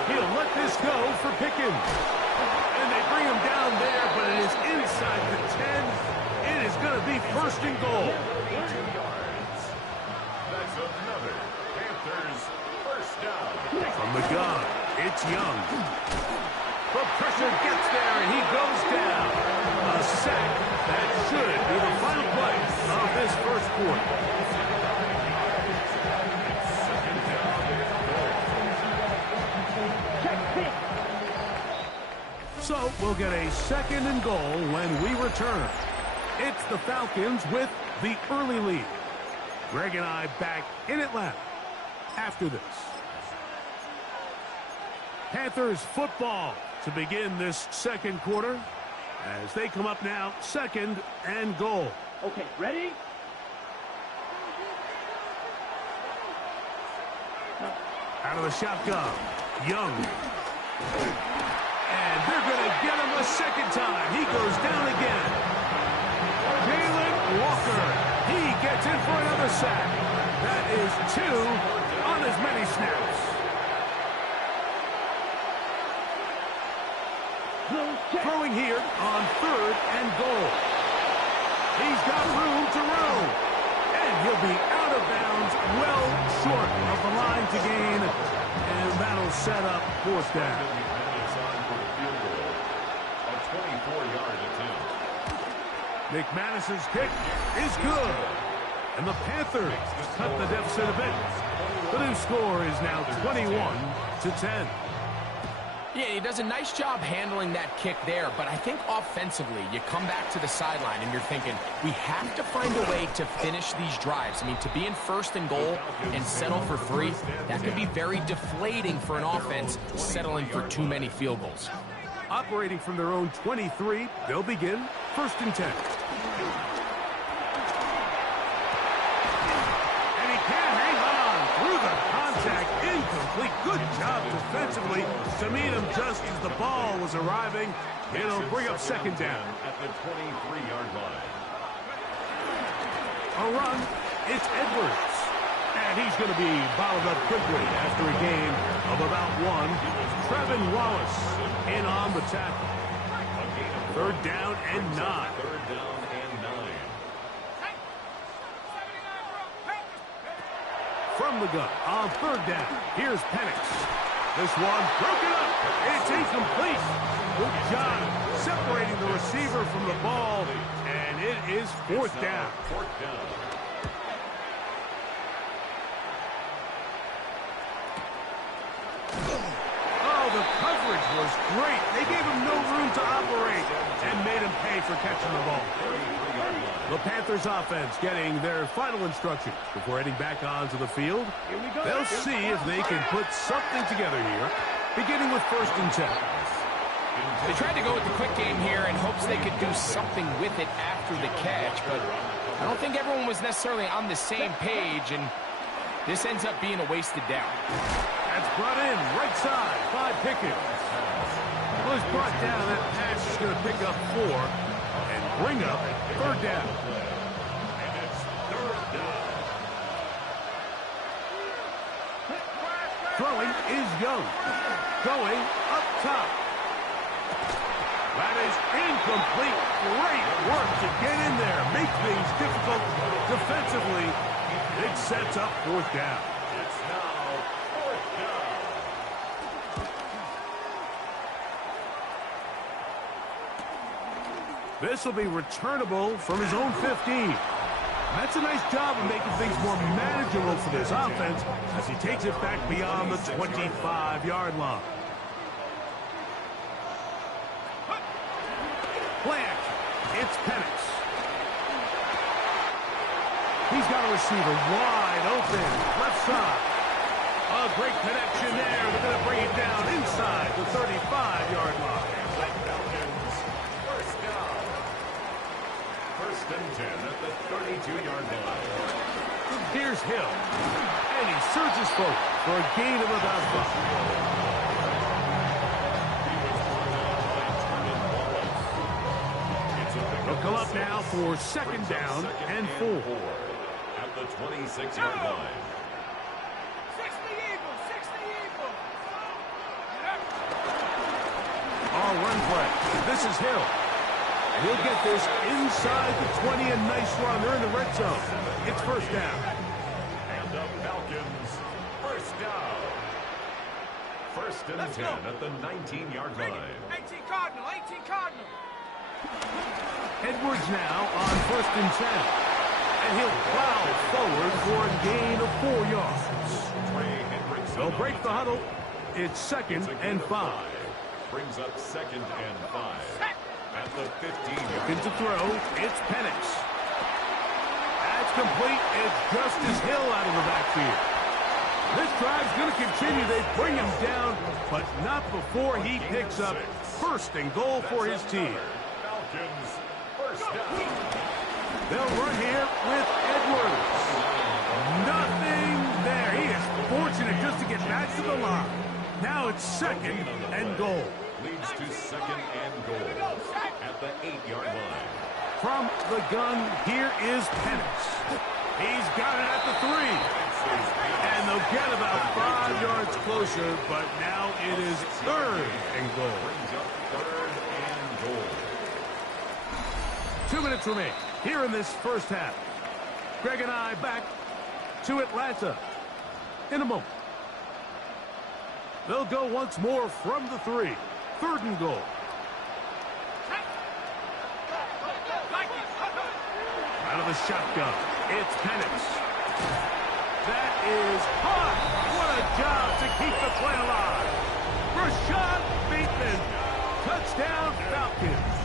He'll let this go for Pickens. And they bring him down there, but it is inside the 10. It is going to be 1st and goal. 2 yards. That's another Panthers first down. From the gun, it's Young. The pressure gets there, and he goes down. A sack. That should be the final play of this first quarter. So we'll get a 2nd and goal when we return. It's the Falcons with the early lead. Greg and I back in Atlanta after this. Panthers football to begin this 2nd quarter as they come up now 2nd and goal. Okay, ready? Out of the shotgun, Young. And they're going to get him a 2nd time. He goes down again. Jalen Walker. He gets in for another sack. That is 2 on as many snaps. Throwing here on 3rd and goal. He's got room to roam. And he'll be out of bounds, well short of the line to gain. And that'll set up 4th down. A 24-yard attempt. McManus's kick is good. And the Panthers cut the deficit a bit. The new score is now 21-10. Yeah, he does a nice job handling that kick there, but I think offensively, you come back to the sideline and you're thinking, we have to find a way to finish these drives. I mean, to be in 1st and goal and settle for 3, that could be very deflating for an offense settling for too many field goals. Operating from their own 23, they'll begin 1st and 10. And he can't hang on through the contact. Incomplete. Good job defensively to meet him just as the ball was arriving. It'll bring up 2nd down. At the 23-yard line. A run. It's Edwards. And he's going to be bottled up quickly after a gain of about 1. Trevin Wallace in on the tackle. 3rd down and 9. 3rd down and 9. From the gun on 3rd down. Here's Penix. This one broken up. It's incomplete. Good job separating the receiver from the ball. And it is fourth down. Oh, the coverage was great. They gave him no room to operate and made him pay for catching the ball. The Panthers offense getting their final instructions before heading back onto the field. They'll see if they can put something together here, beginning with 1st and 10. They tried to go with the quick game here in hopes they could do something with it after the catch, but I don't think everyone was necessarily on the same page, and this ends up being a wasted down. That's brought in right side by Pickens. Well, he's brought down. That pass is going to pick up 4 and bring up 3rd down. And it's 3rd down. Throwing is Young. Going up top. That is incomplete. Great work to get in there. Make things difficult defensively. It sets up 4th down. It's now 4th down. This will be returnable from his own 15. That's a nice job of making things more manageable for this offense as he takes it back beyond the 25-yard line. Play action. It's Penix. He's got a receiver wide open. Left side. A great connection there. They're going to bring it down inside the 35-yard line. Falcons, 1st down. 1st and 10 at the 32-yard line. Here's Hill. And he surges forward for a gain of about 5. They'll come up now for 2nd down and 4. At the 26-yard line. 60 Eagles, 60 Eagles. Our run play. This is Hill. And he'll get this inside the 20. A nice run. They're in the red zone. It's 1st down. And the Falcons, 1st down. 1st and 10 at the 19-yard line. 18 Cardinal, 18 Cardinal. Edwards now on 1st and 10. And he'll plow forward for a gain of 4 yards. They'll break the huddle. It's 2nd and 5. Brings up 2nd and 5. At the 15-yard Looking to throw. It's Penix. That's complete. It's Justice Hill out of the backfield. This drive's going to continue. They bring him down, but not before he picks up 1st and goal for his team. Falcons, 1st down. They'll run here with Edwards. Nothing there. He is fortunate just to get back to the line. Now it's 2nd and goal. Leads to 2nd and goal at the 8-yard line. From the gun, here is Penix. He's got it at the 3. And they'll get about 5 yards closer, but now it is 3rd and goal. Brings up 3rd and goal. 2 minutes remain here in this 1st half. Greg and I back to Atlanta in a moment. They'll go once more from the 3. 3rd and goal. Out of the shotgun, it's Penix. That is hot. What a job to keep the play alive. Rashad Bateman. Touchdown Falcons.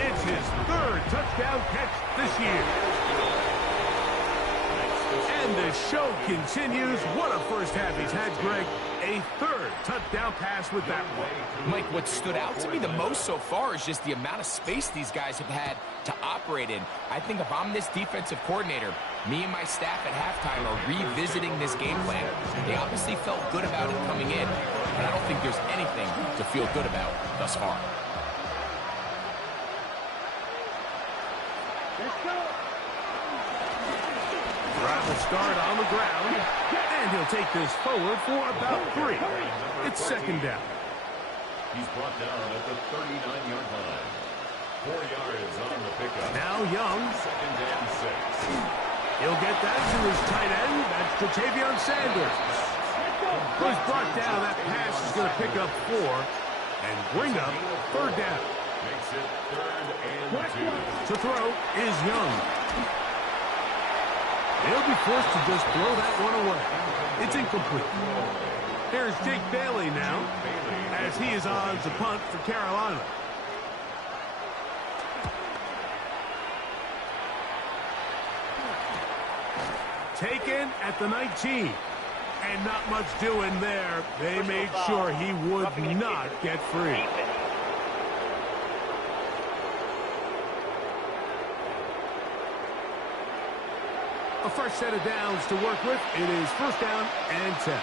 It's his 3rd touchdown catch this year. And the show continues. What a 1st half he's had, Greg. A 3rd touchdown pass with that one. Mike, what stood out to me the most so far is just the amount of space these guys have had to operate in. I think if I'm this defensive coordinator, me and my staff at halftime are revisiting this game plan. They obviously felt good about it coming in, but I don't think there's anything to feel good about thus far. Drive will start on the ground, and he'll take this forward for about 3. It's 2nd down. He's brought down at the 39-yard line. 4 yards on the pickup. Now Young. 2nd and 6. He'll get that to his tight end. That's Ja'Tavion Sanders. Who's brought down. That pass is going to pick up 4 and bring up 3rd down. Makes it 3rd and 2. To throw is Young. He'll be forced to just throw that one away. It's incomplete. Here's Jake Bailey now, as he is on to punt for Carolina. Taken at the 19. And not much doing there. They made sure he would not get free. A fresh set of downs to work with. It is 1st down and 10.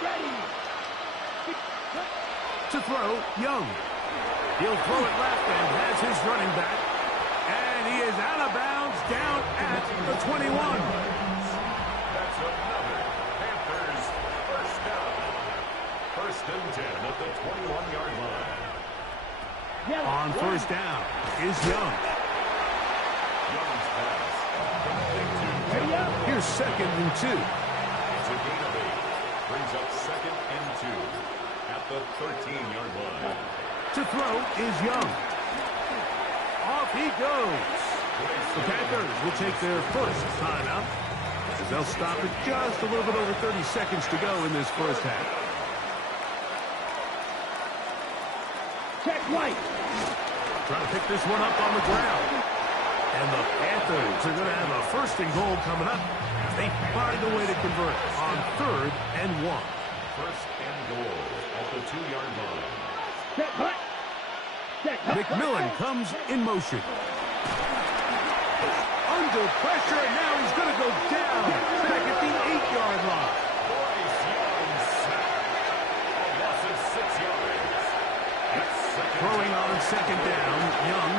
Ready. To throw, Young. He'll throw it left and has his running back. And he is out of bounds down at the 21. That's another Panthers 1st down. 1st and 10 at the 21-yard line. On 1st down is Young. Young's pass. Here's 2nd and 2. It's a gain of 8. Brings up 2nd and 2 at the 13-yard line. To throw is Young. Off he goes. The Panthers will take their first timeout, as they'll stop it just a little bit over 30 seconds to go in this first half. Check right. Trying to pick this one up on the ground. And the Panthers are going to have a 1st and goal coming up as they find a way to convert on 3rd and 1. 1st and goal at the 2-yard line. Check hut. McMillan comes in motion. Under pressure, and now he's going to go down back at the 8-yard line. Bryce Young sacked. A loss of 6 yards. Throwing on 2nd down, Young.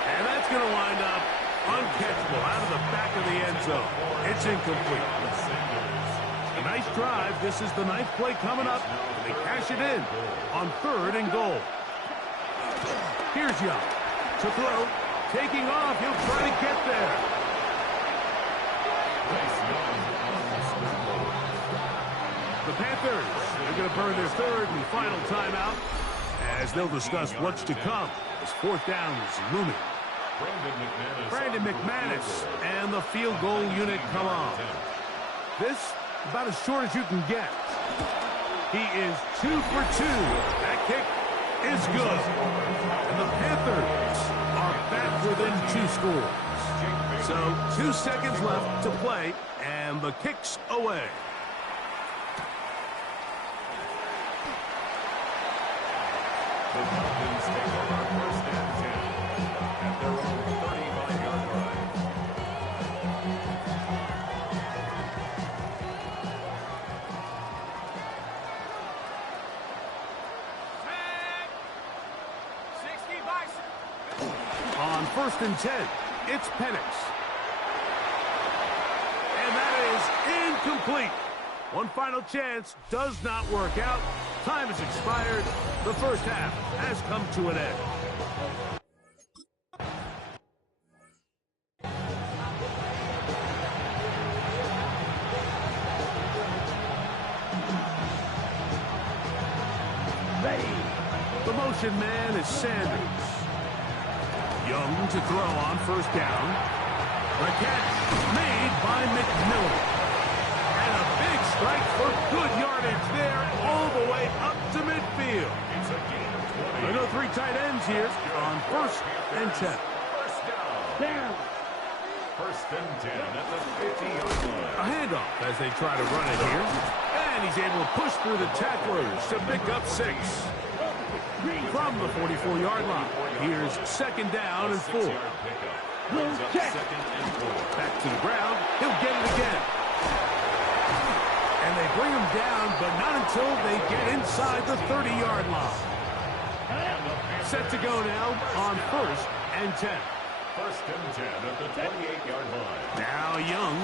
And that's going to wind up uncatchable out of the back of the end zone. It's incomplete. A nice drive. This is the 9th play coming up. They cash it in on 3rd and goal. Here's Young to throw. Taking off. He'll try to get there. The Panthers are going to burn their 3rd and final timeout as they'll discuss what's to come as 4th down is looming. Brandon McManus and the field goal unit come on. This about as short as you can get. He is 2 for 2. That kick is good. And the Panthers are back within 2 scores. So 2 seconds left to play, and the kick's away. The Falcons take over 1st and 10 at their own 35-yard line. On 1st and 10, it's Penix. And that is incomplete. One final chance does not work out. Time has expired. The first half has come to an end. Ready. The motion man is Sanders. Young to throw on 1st down. The catch made by McMillan. And a big strike for good yardage there all the way up to midfield. It's a gain of 20. I know 3 tight ends here on 1st and 10. 1st down. Down. 1st and 10 at the 50-yard line. A handoff as they try to run it here. And he's able to push through the tacklers to pick up 6. From the 44-yard line, here's 2nd down and 4. Check. Back to the ground. He'll get it again. And they bring him down, but not until they get inside the 30-yard line. Set to go now on 1st and 10. 1st and 10 at the 28-yard line. Now Young.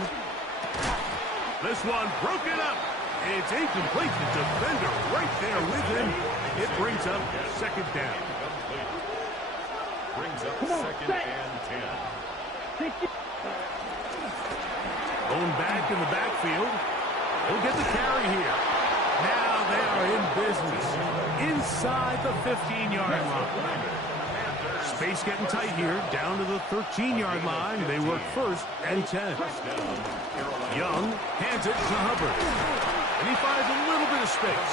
This one broken up. It's incomplete. The defender right there with him. It brings up 2nd down. Brings up 2nd and 10. Going back in the backfield. He'll get the carry here. Now they are in business. inside the 15-yard line. Space getting tight here, down to the 13-yard line. They work first and 10. Young hands it to Hubbard. And he finds a little bit of space.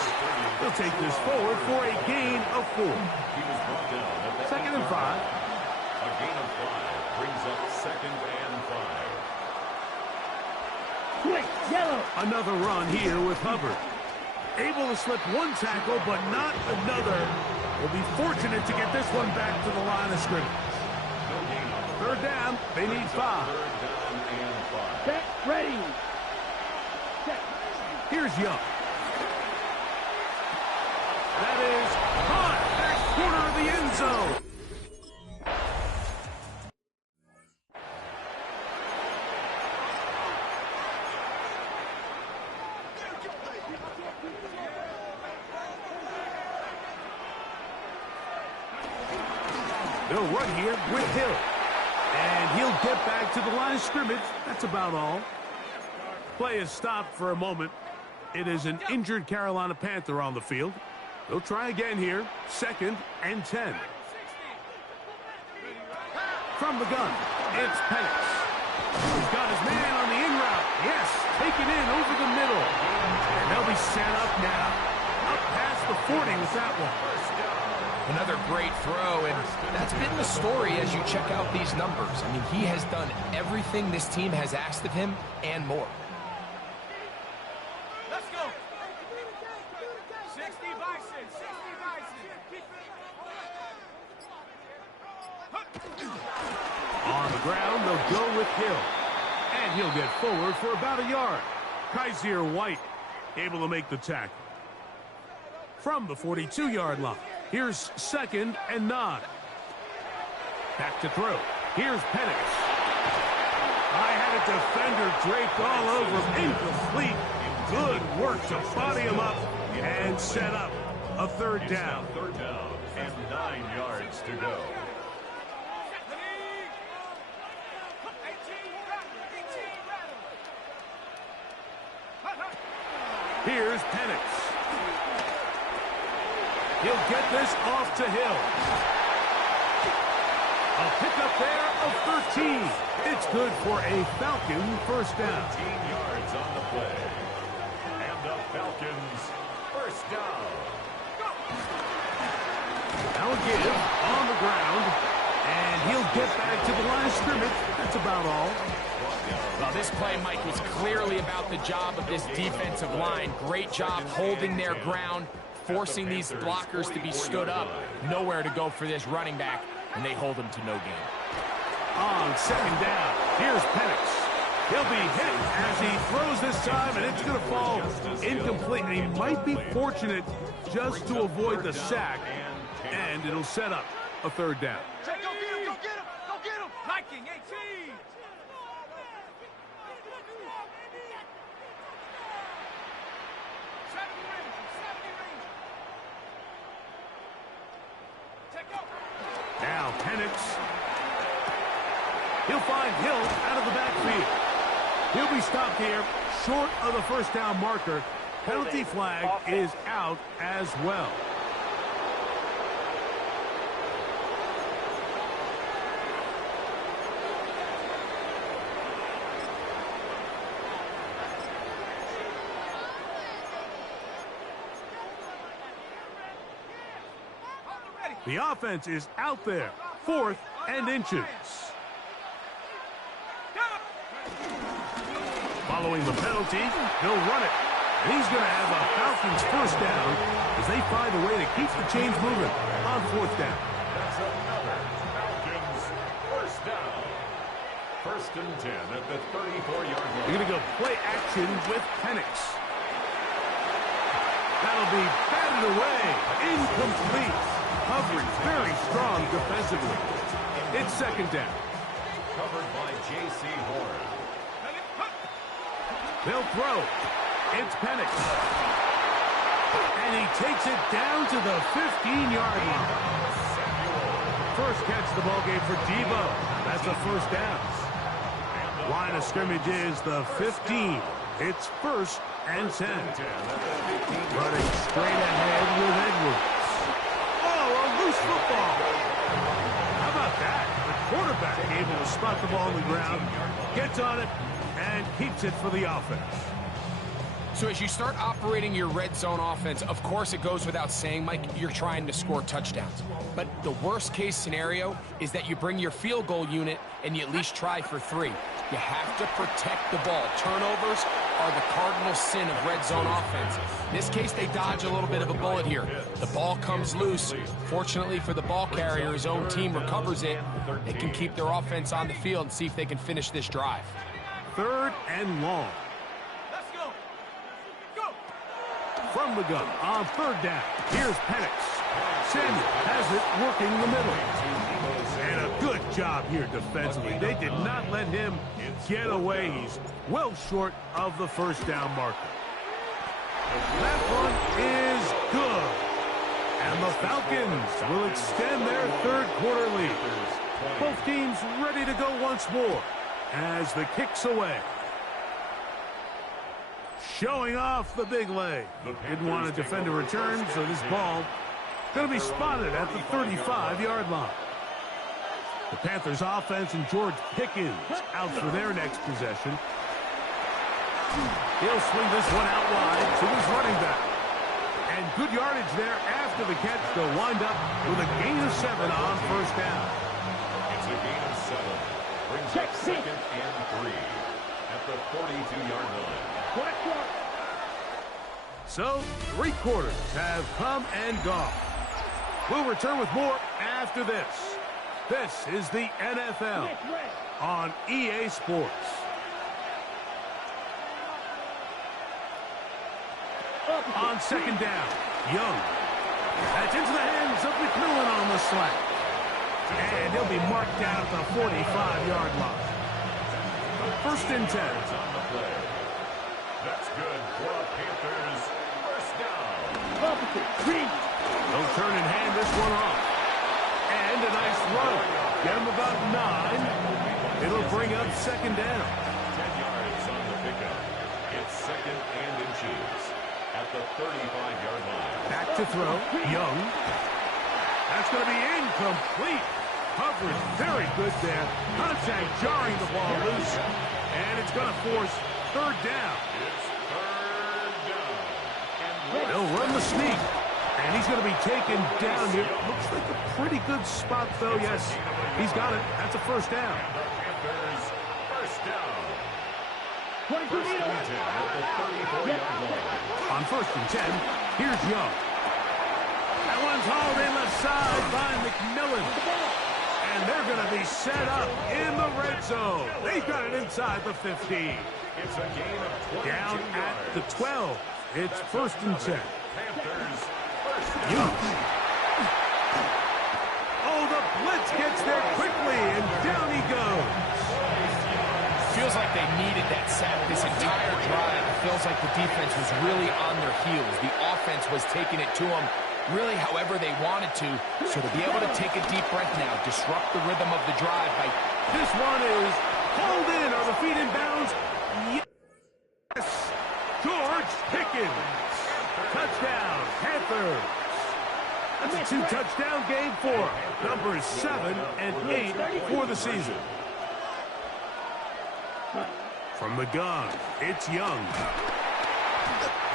He'll take this forward for a gain of 4. Second and 5. A gain of 5 brings up second and 5. Quick, yellow. Another run here with Hubbard. Able to slip one tackle, but not another. Will be fortunate to get this one back to the line of scrimmage. Third down, they need 5. Set, ready. Set. Here's Young. That is caught back corner of the end zone. They'll run here with Hill. And he'll get back to the line of scrimmage. That's about all. Play is stopped for a moment. It is an injured Carolina Panther on the field. They'll try again here. Second and 10. From the gun, it's Penix. He's got his man on the in route. Yes, taken in over the middle. And they'll be set up now. Up past the 40 with that one. Another great throw, and that's been the story as you check out these numbers. I mean, he has done everything this team has asked of him and more. Let's go. 60 Bison, 60 Bison. On the ground, they'll go with Hill. And he'll get forward for about a yard. Kaiser White able to make the tackle. From the 42-yard line. Here's second and 9. Back to throw. Here's Penix. I had a defender draped all over him. Incomplete. Good work to body him up and set up a third down. Third down and 9 yards to go. Here's Penix. He'll get this off to Hill. A pickup there of 13. It's good for a Falcon first down. 13 yards on the play. And the Falcons first down. Now again, on the ground. And he'll get back to the line of scrimmage. That's about all. Well, this play, Mike, was clearly about the job of this defensive line. Great job holding their ground, forcing these blockers to be stood up. Nowhere to go for this running back, and they hold him to no gain. On second down, here's Penix. He'll be hit as he throws this time, and it's going to fall incomplete. And he might be fortunate just to avoid the sack, and it'll set up a third down. Go get him, go get him, go get him. Viking 18. Now Penix. He'll find Hill out of the backfield. He'll be stopped here short of the first down marker. Penalty flag is out as well. The offense is out there. 4th and inches. Following the penalty, he'll run it. And he's going to have a Falcons first down as they find a way to keep the chains moving on 4th down. That's another Falcons first down. First and 10 at the 34-yard line. They're going to go play action with Penix. That'll be batted away. Incomplete. Coverage very strong defensively. It's second down. Covered by J.C. Horn. They'll throw. It's Penix. And he takes it down to the 15-yard line. First catch the ball game for Debo. That's a first down. Line of scrimmage is the 15. It's first and 10. Running straight ahead with Edwards. ball on the ground, gets on it, and keeps it for the offense. So as you start operating your red zone offense, of course it goes without saying, Mike, you're trying to score touchdowns. But the worst case scenario is that you bring your field goal unit and you at least try for 3. You have to protect the ball. Turnovers are the cardinal sin of red zone offense. In this case, they dodge a little bit of a bullet here. The ball comes loose. Fortunately for the ball carrier, his own team recovers it. They can keep their offense on the field and see if they can finish this drive. 3rd and long. From the gun on 3rd down. Here's Penix. Samuel has it working the middle. And a good job here defensively. They did not let him get away. He's well short of the 1st down marker. That one is good. And the Falcons will extend their 3rd quarter lead. Both teams ready to go once more as the kick's away. Showing off the big leg. Didn't want to defend a return, so this ball going to be spotted at the 35-yard line. The Panthers offense and George Pickens out for their next possession. He'll swing this one out wide to his running back. And good yardage there after the catch. They'll wind up with a gain of 7 on 1st down. It's a gain of 7. Brings up 2nd and 3 at the 42-yard line. So, 3 quarters have come and gone. We'll return with more after this. This is the NFL on EA Sports. On 2nd down, Young. That's into the hands of McMillan on the slant. And he'll be marked down at the 45-yard line. 1st and 10. That's good for the Panthers. 1st down. They'll turn and hand this one off. And a nice run. Get him about 9. It'll bring up 2nd down. 10 yards on the pickup. It's 2nd and inches at the 35-yard line. Back to throw. Young. That's going to be incomplete. Coverage very good there. Contact jarring the ball loose. And it's going to force 3rd down. It's 3rd down. They'll run the sneak. And he's going to be taken down here. Looks like a pretty good spot, though. Yes, he's got it. That's a 1st down. The Panthers, 1st down. 1st and 10 at the 34-yard line. On 1st and 10, here's Young. That one's hauled in left side by McMillan. And they're going to be set up in the red zone. They've got it inside the 15. It's a gain of 22 Down at yards. the 12. It's 1st and 10. Panthers, 1st down. Young. Oh, the blitz gets there quickly, and down he goes. Feels like they needed that sack this entire drive. It feels like the defense was really on their heels. The offense was taking it to them really however they wanted to. So to be able to take a deep breath now, disrupt the rhythm of the drive by... This one is hauled in. Are the feet in bounds? Yes! George Pickens. Touchdown, Panthers. That's a 2-touchdown game for numbers 7 and 8 for the season. From the gun, it's Young.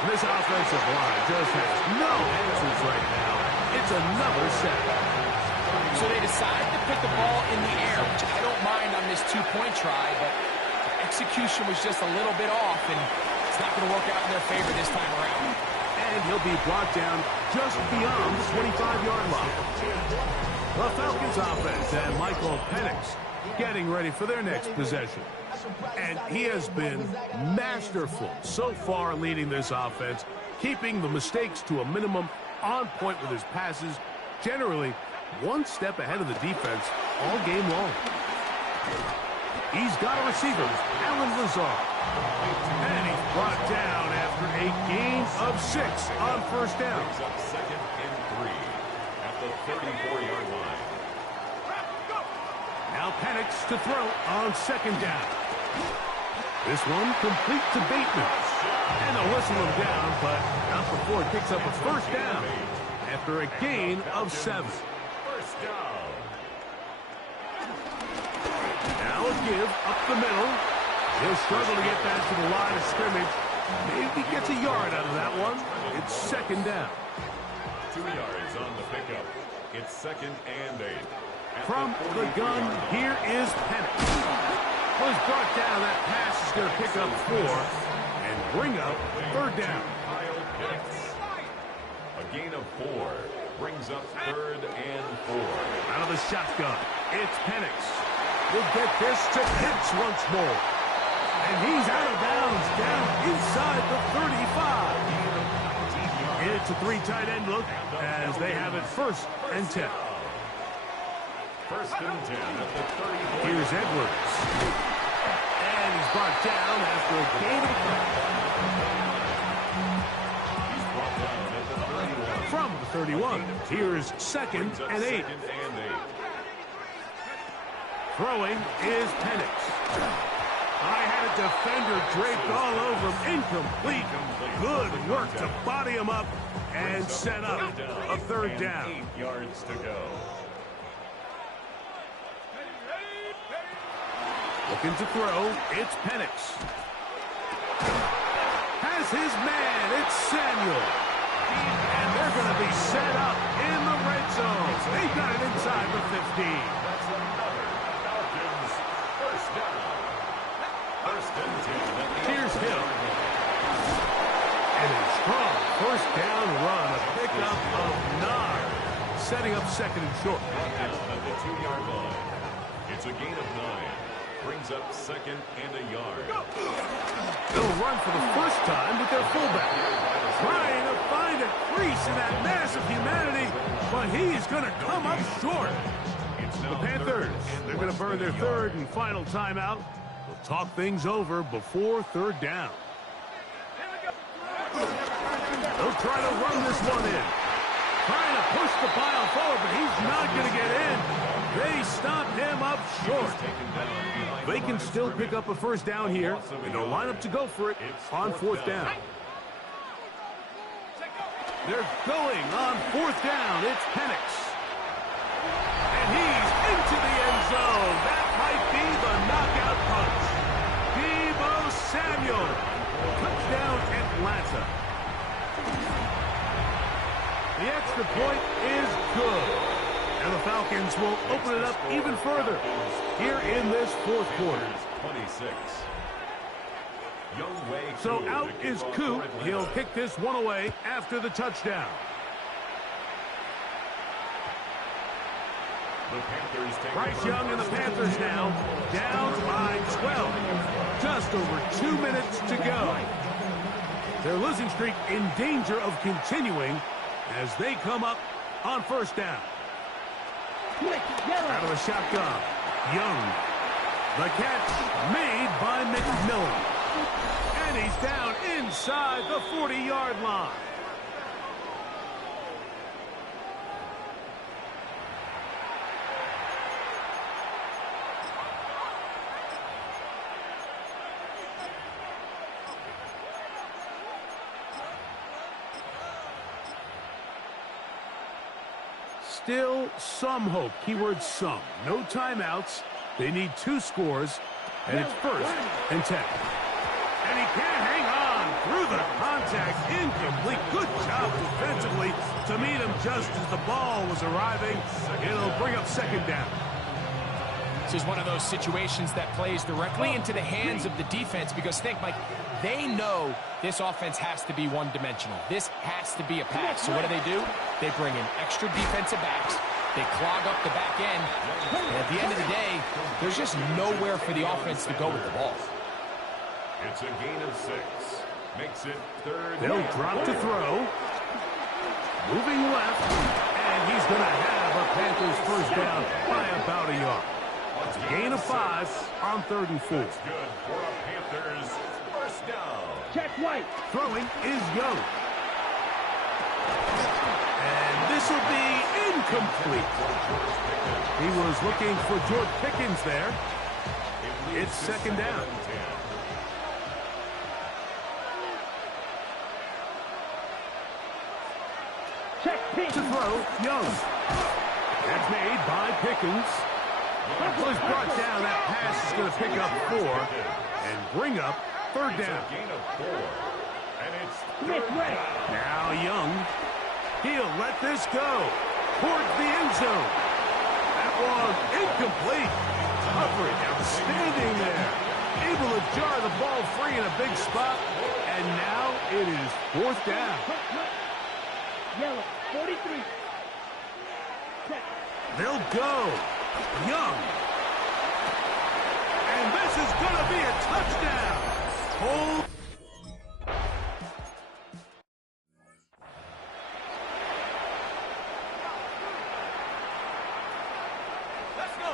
This offensive line just has no answers right now. It's another sack. So they decide to put the ball in the air, which I don't mind on this 2-point try, but execution was just a little bit off, and it's not going to work out in their favor this time around. And he'll be brought down just beyond the 25-yard line. The Falcons offense and Michael Penix getting ready for their next possession. And he has been masterful so far leading this offense, keeping the mistakes to a minimum, on point with his passes, generally one step ahead of the defense all game long. He's got a receiver, Alan Lazard. And he's brought down after a gain of 6 on 1st down. Brings up 2nd and 3 at the 34-yard line. Now Penix to throw on 2nd down. This one complete to Bateman. And they'll whistle him down, but not before he picks up a 1st down after a gain of 7. 1st down. Now Now a give up the middle. He'll struggle to get that to the line of scrimmage. Maybe gets a yard out of that one. It's second down. 2 yards on the pickup. It's 2nd and 8. From the gun, here is Penix. Was brought down. That pass is going to pick up 4 and bring up third down. Kyle Pitts. A gain of 4 brings up 3rd and 4. Out of the shotgun, it's Penix. We'll get this to Pitts once more. And he's out of bounds, down inside the 35. It's a 3 tight end look as they have it 1st and 10. 1st and 10 at the 34. Here's Edwards. And he's brought down after a gain of 5. He's brought down at the 31. From the 31, here's 2nd and 8. 2nd and 8. Throwing is Penix. I had a defender draped all over him. Incomplete. Good work to body him up and set up a 3rd down. 8 yards to go. Looking to throw, it's Penix. Has his man, it's Samuel. And they're going to be set up in the red zone. They've got it inside the 15. That's another Falcons 1st down. 1st and 10. Here's Hill. And a strong 1st down run, a pickup of 9. Setting up 2nd and short. Brought down at the 2-yard line. It's a gain of 9. Brings up 2nd and a yard. They'll run for the first time with their fullback. Trying to find a crease in that mass of humanity, but he's going to come up short. The Panthers, they're going to burn their 3rd and final timeout. They'll talk things over before 3rd down. They'll try to run this one in. Trying to push the pile forward, but he's not going to get in. They stop him up short. They can still pick up a 1st down here, and they'll line up to go for it on 4th down. They're going on 4th down. It's Penix. And he's into the end zone. That might be the knockout punch. Deebo Samuel. Touchdown, Atlanta. The extra point is good. And the Falcons will open it up even further here in this 4th quarter. 26. So out is Coop. He'll kick this one away after the touchdown. Bryce Young and the Panthers now down by 12. Just over 2 minutes to go. Their losing streak in danger of continuing as they come up on 1st down. Out of the shotgun, Young. The catch made by McMillan. And he's down inside the 40-yard line. Still some hope. Keyword some. No timeouts. They need 2 scores. And it's 1st and 10. And he can't hang on through the contact. Incomplete. Good job defensively to meet him just as the ball was arriving. It'll bring up 2nd down. This is one of those situations that plays directly into the hands of the defense because think, Mike, they know this offense has to be one-dimensional. This has to be a pass. So what do? They bring in extra defensive backs. They clog up the back end. And at the end of the day, there's just nowhere for the offense to go with the ball. It's a gain of 6. Makes it 3rd. They'll drop to throw. Moving left. And he's going to have a Panthers 1st down by about a yard. It's a gain of 5 on 3rd and 4. That's good for a Panthers 1st down. Check White. Throwing is Young. And this will be incomplete. He was looking for George Pickens there. It's 2nd down. Check Pickens. To throw, Young. That's made by Pickens. Well, he's brought down. That pass is going to pick up 4 and bring up third down. Gain of 4. And it's Smith ready. Now Young. He'll let this go towards the end zone. That one incomplete. Coverage outstanding there. Able to jar the ball free in a big spot. And now it is 4th down. Yellow, 43. Set. They'll go. Young. And this is going to be a touchdown. Hold. Let's go.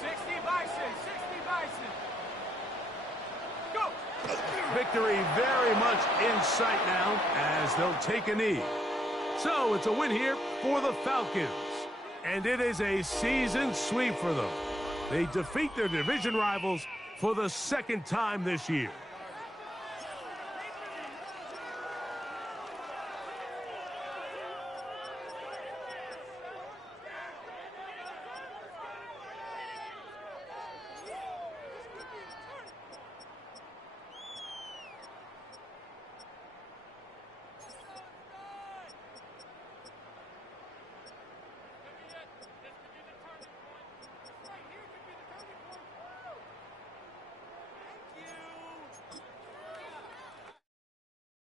60 Bison, 60 Bison. Go. Victory very much in sight now as they'll take a knee. So it's a win here for the Falcons. And it is a season sweep for them. They defeat their division rivals for the 2nd time this year.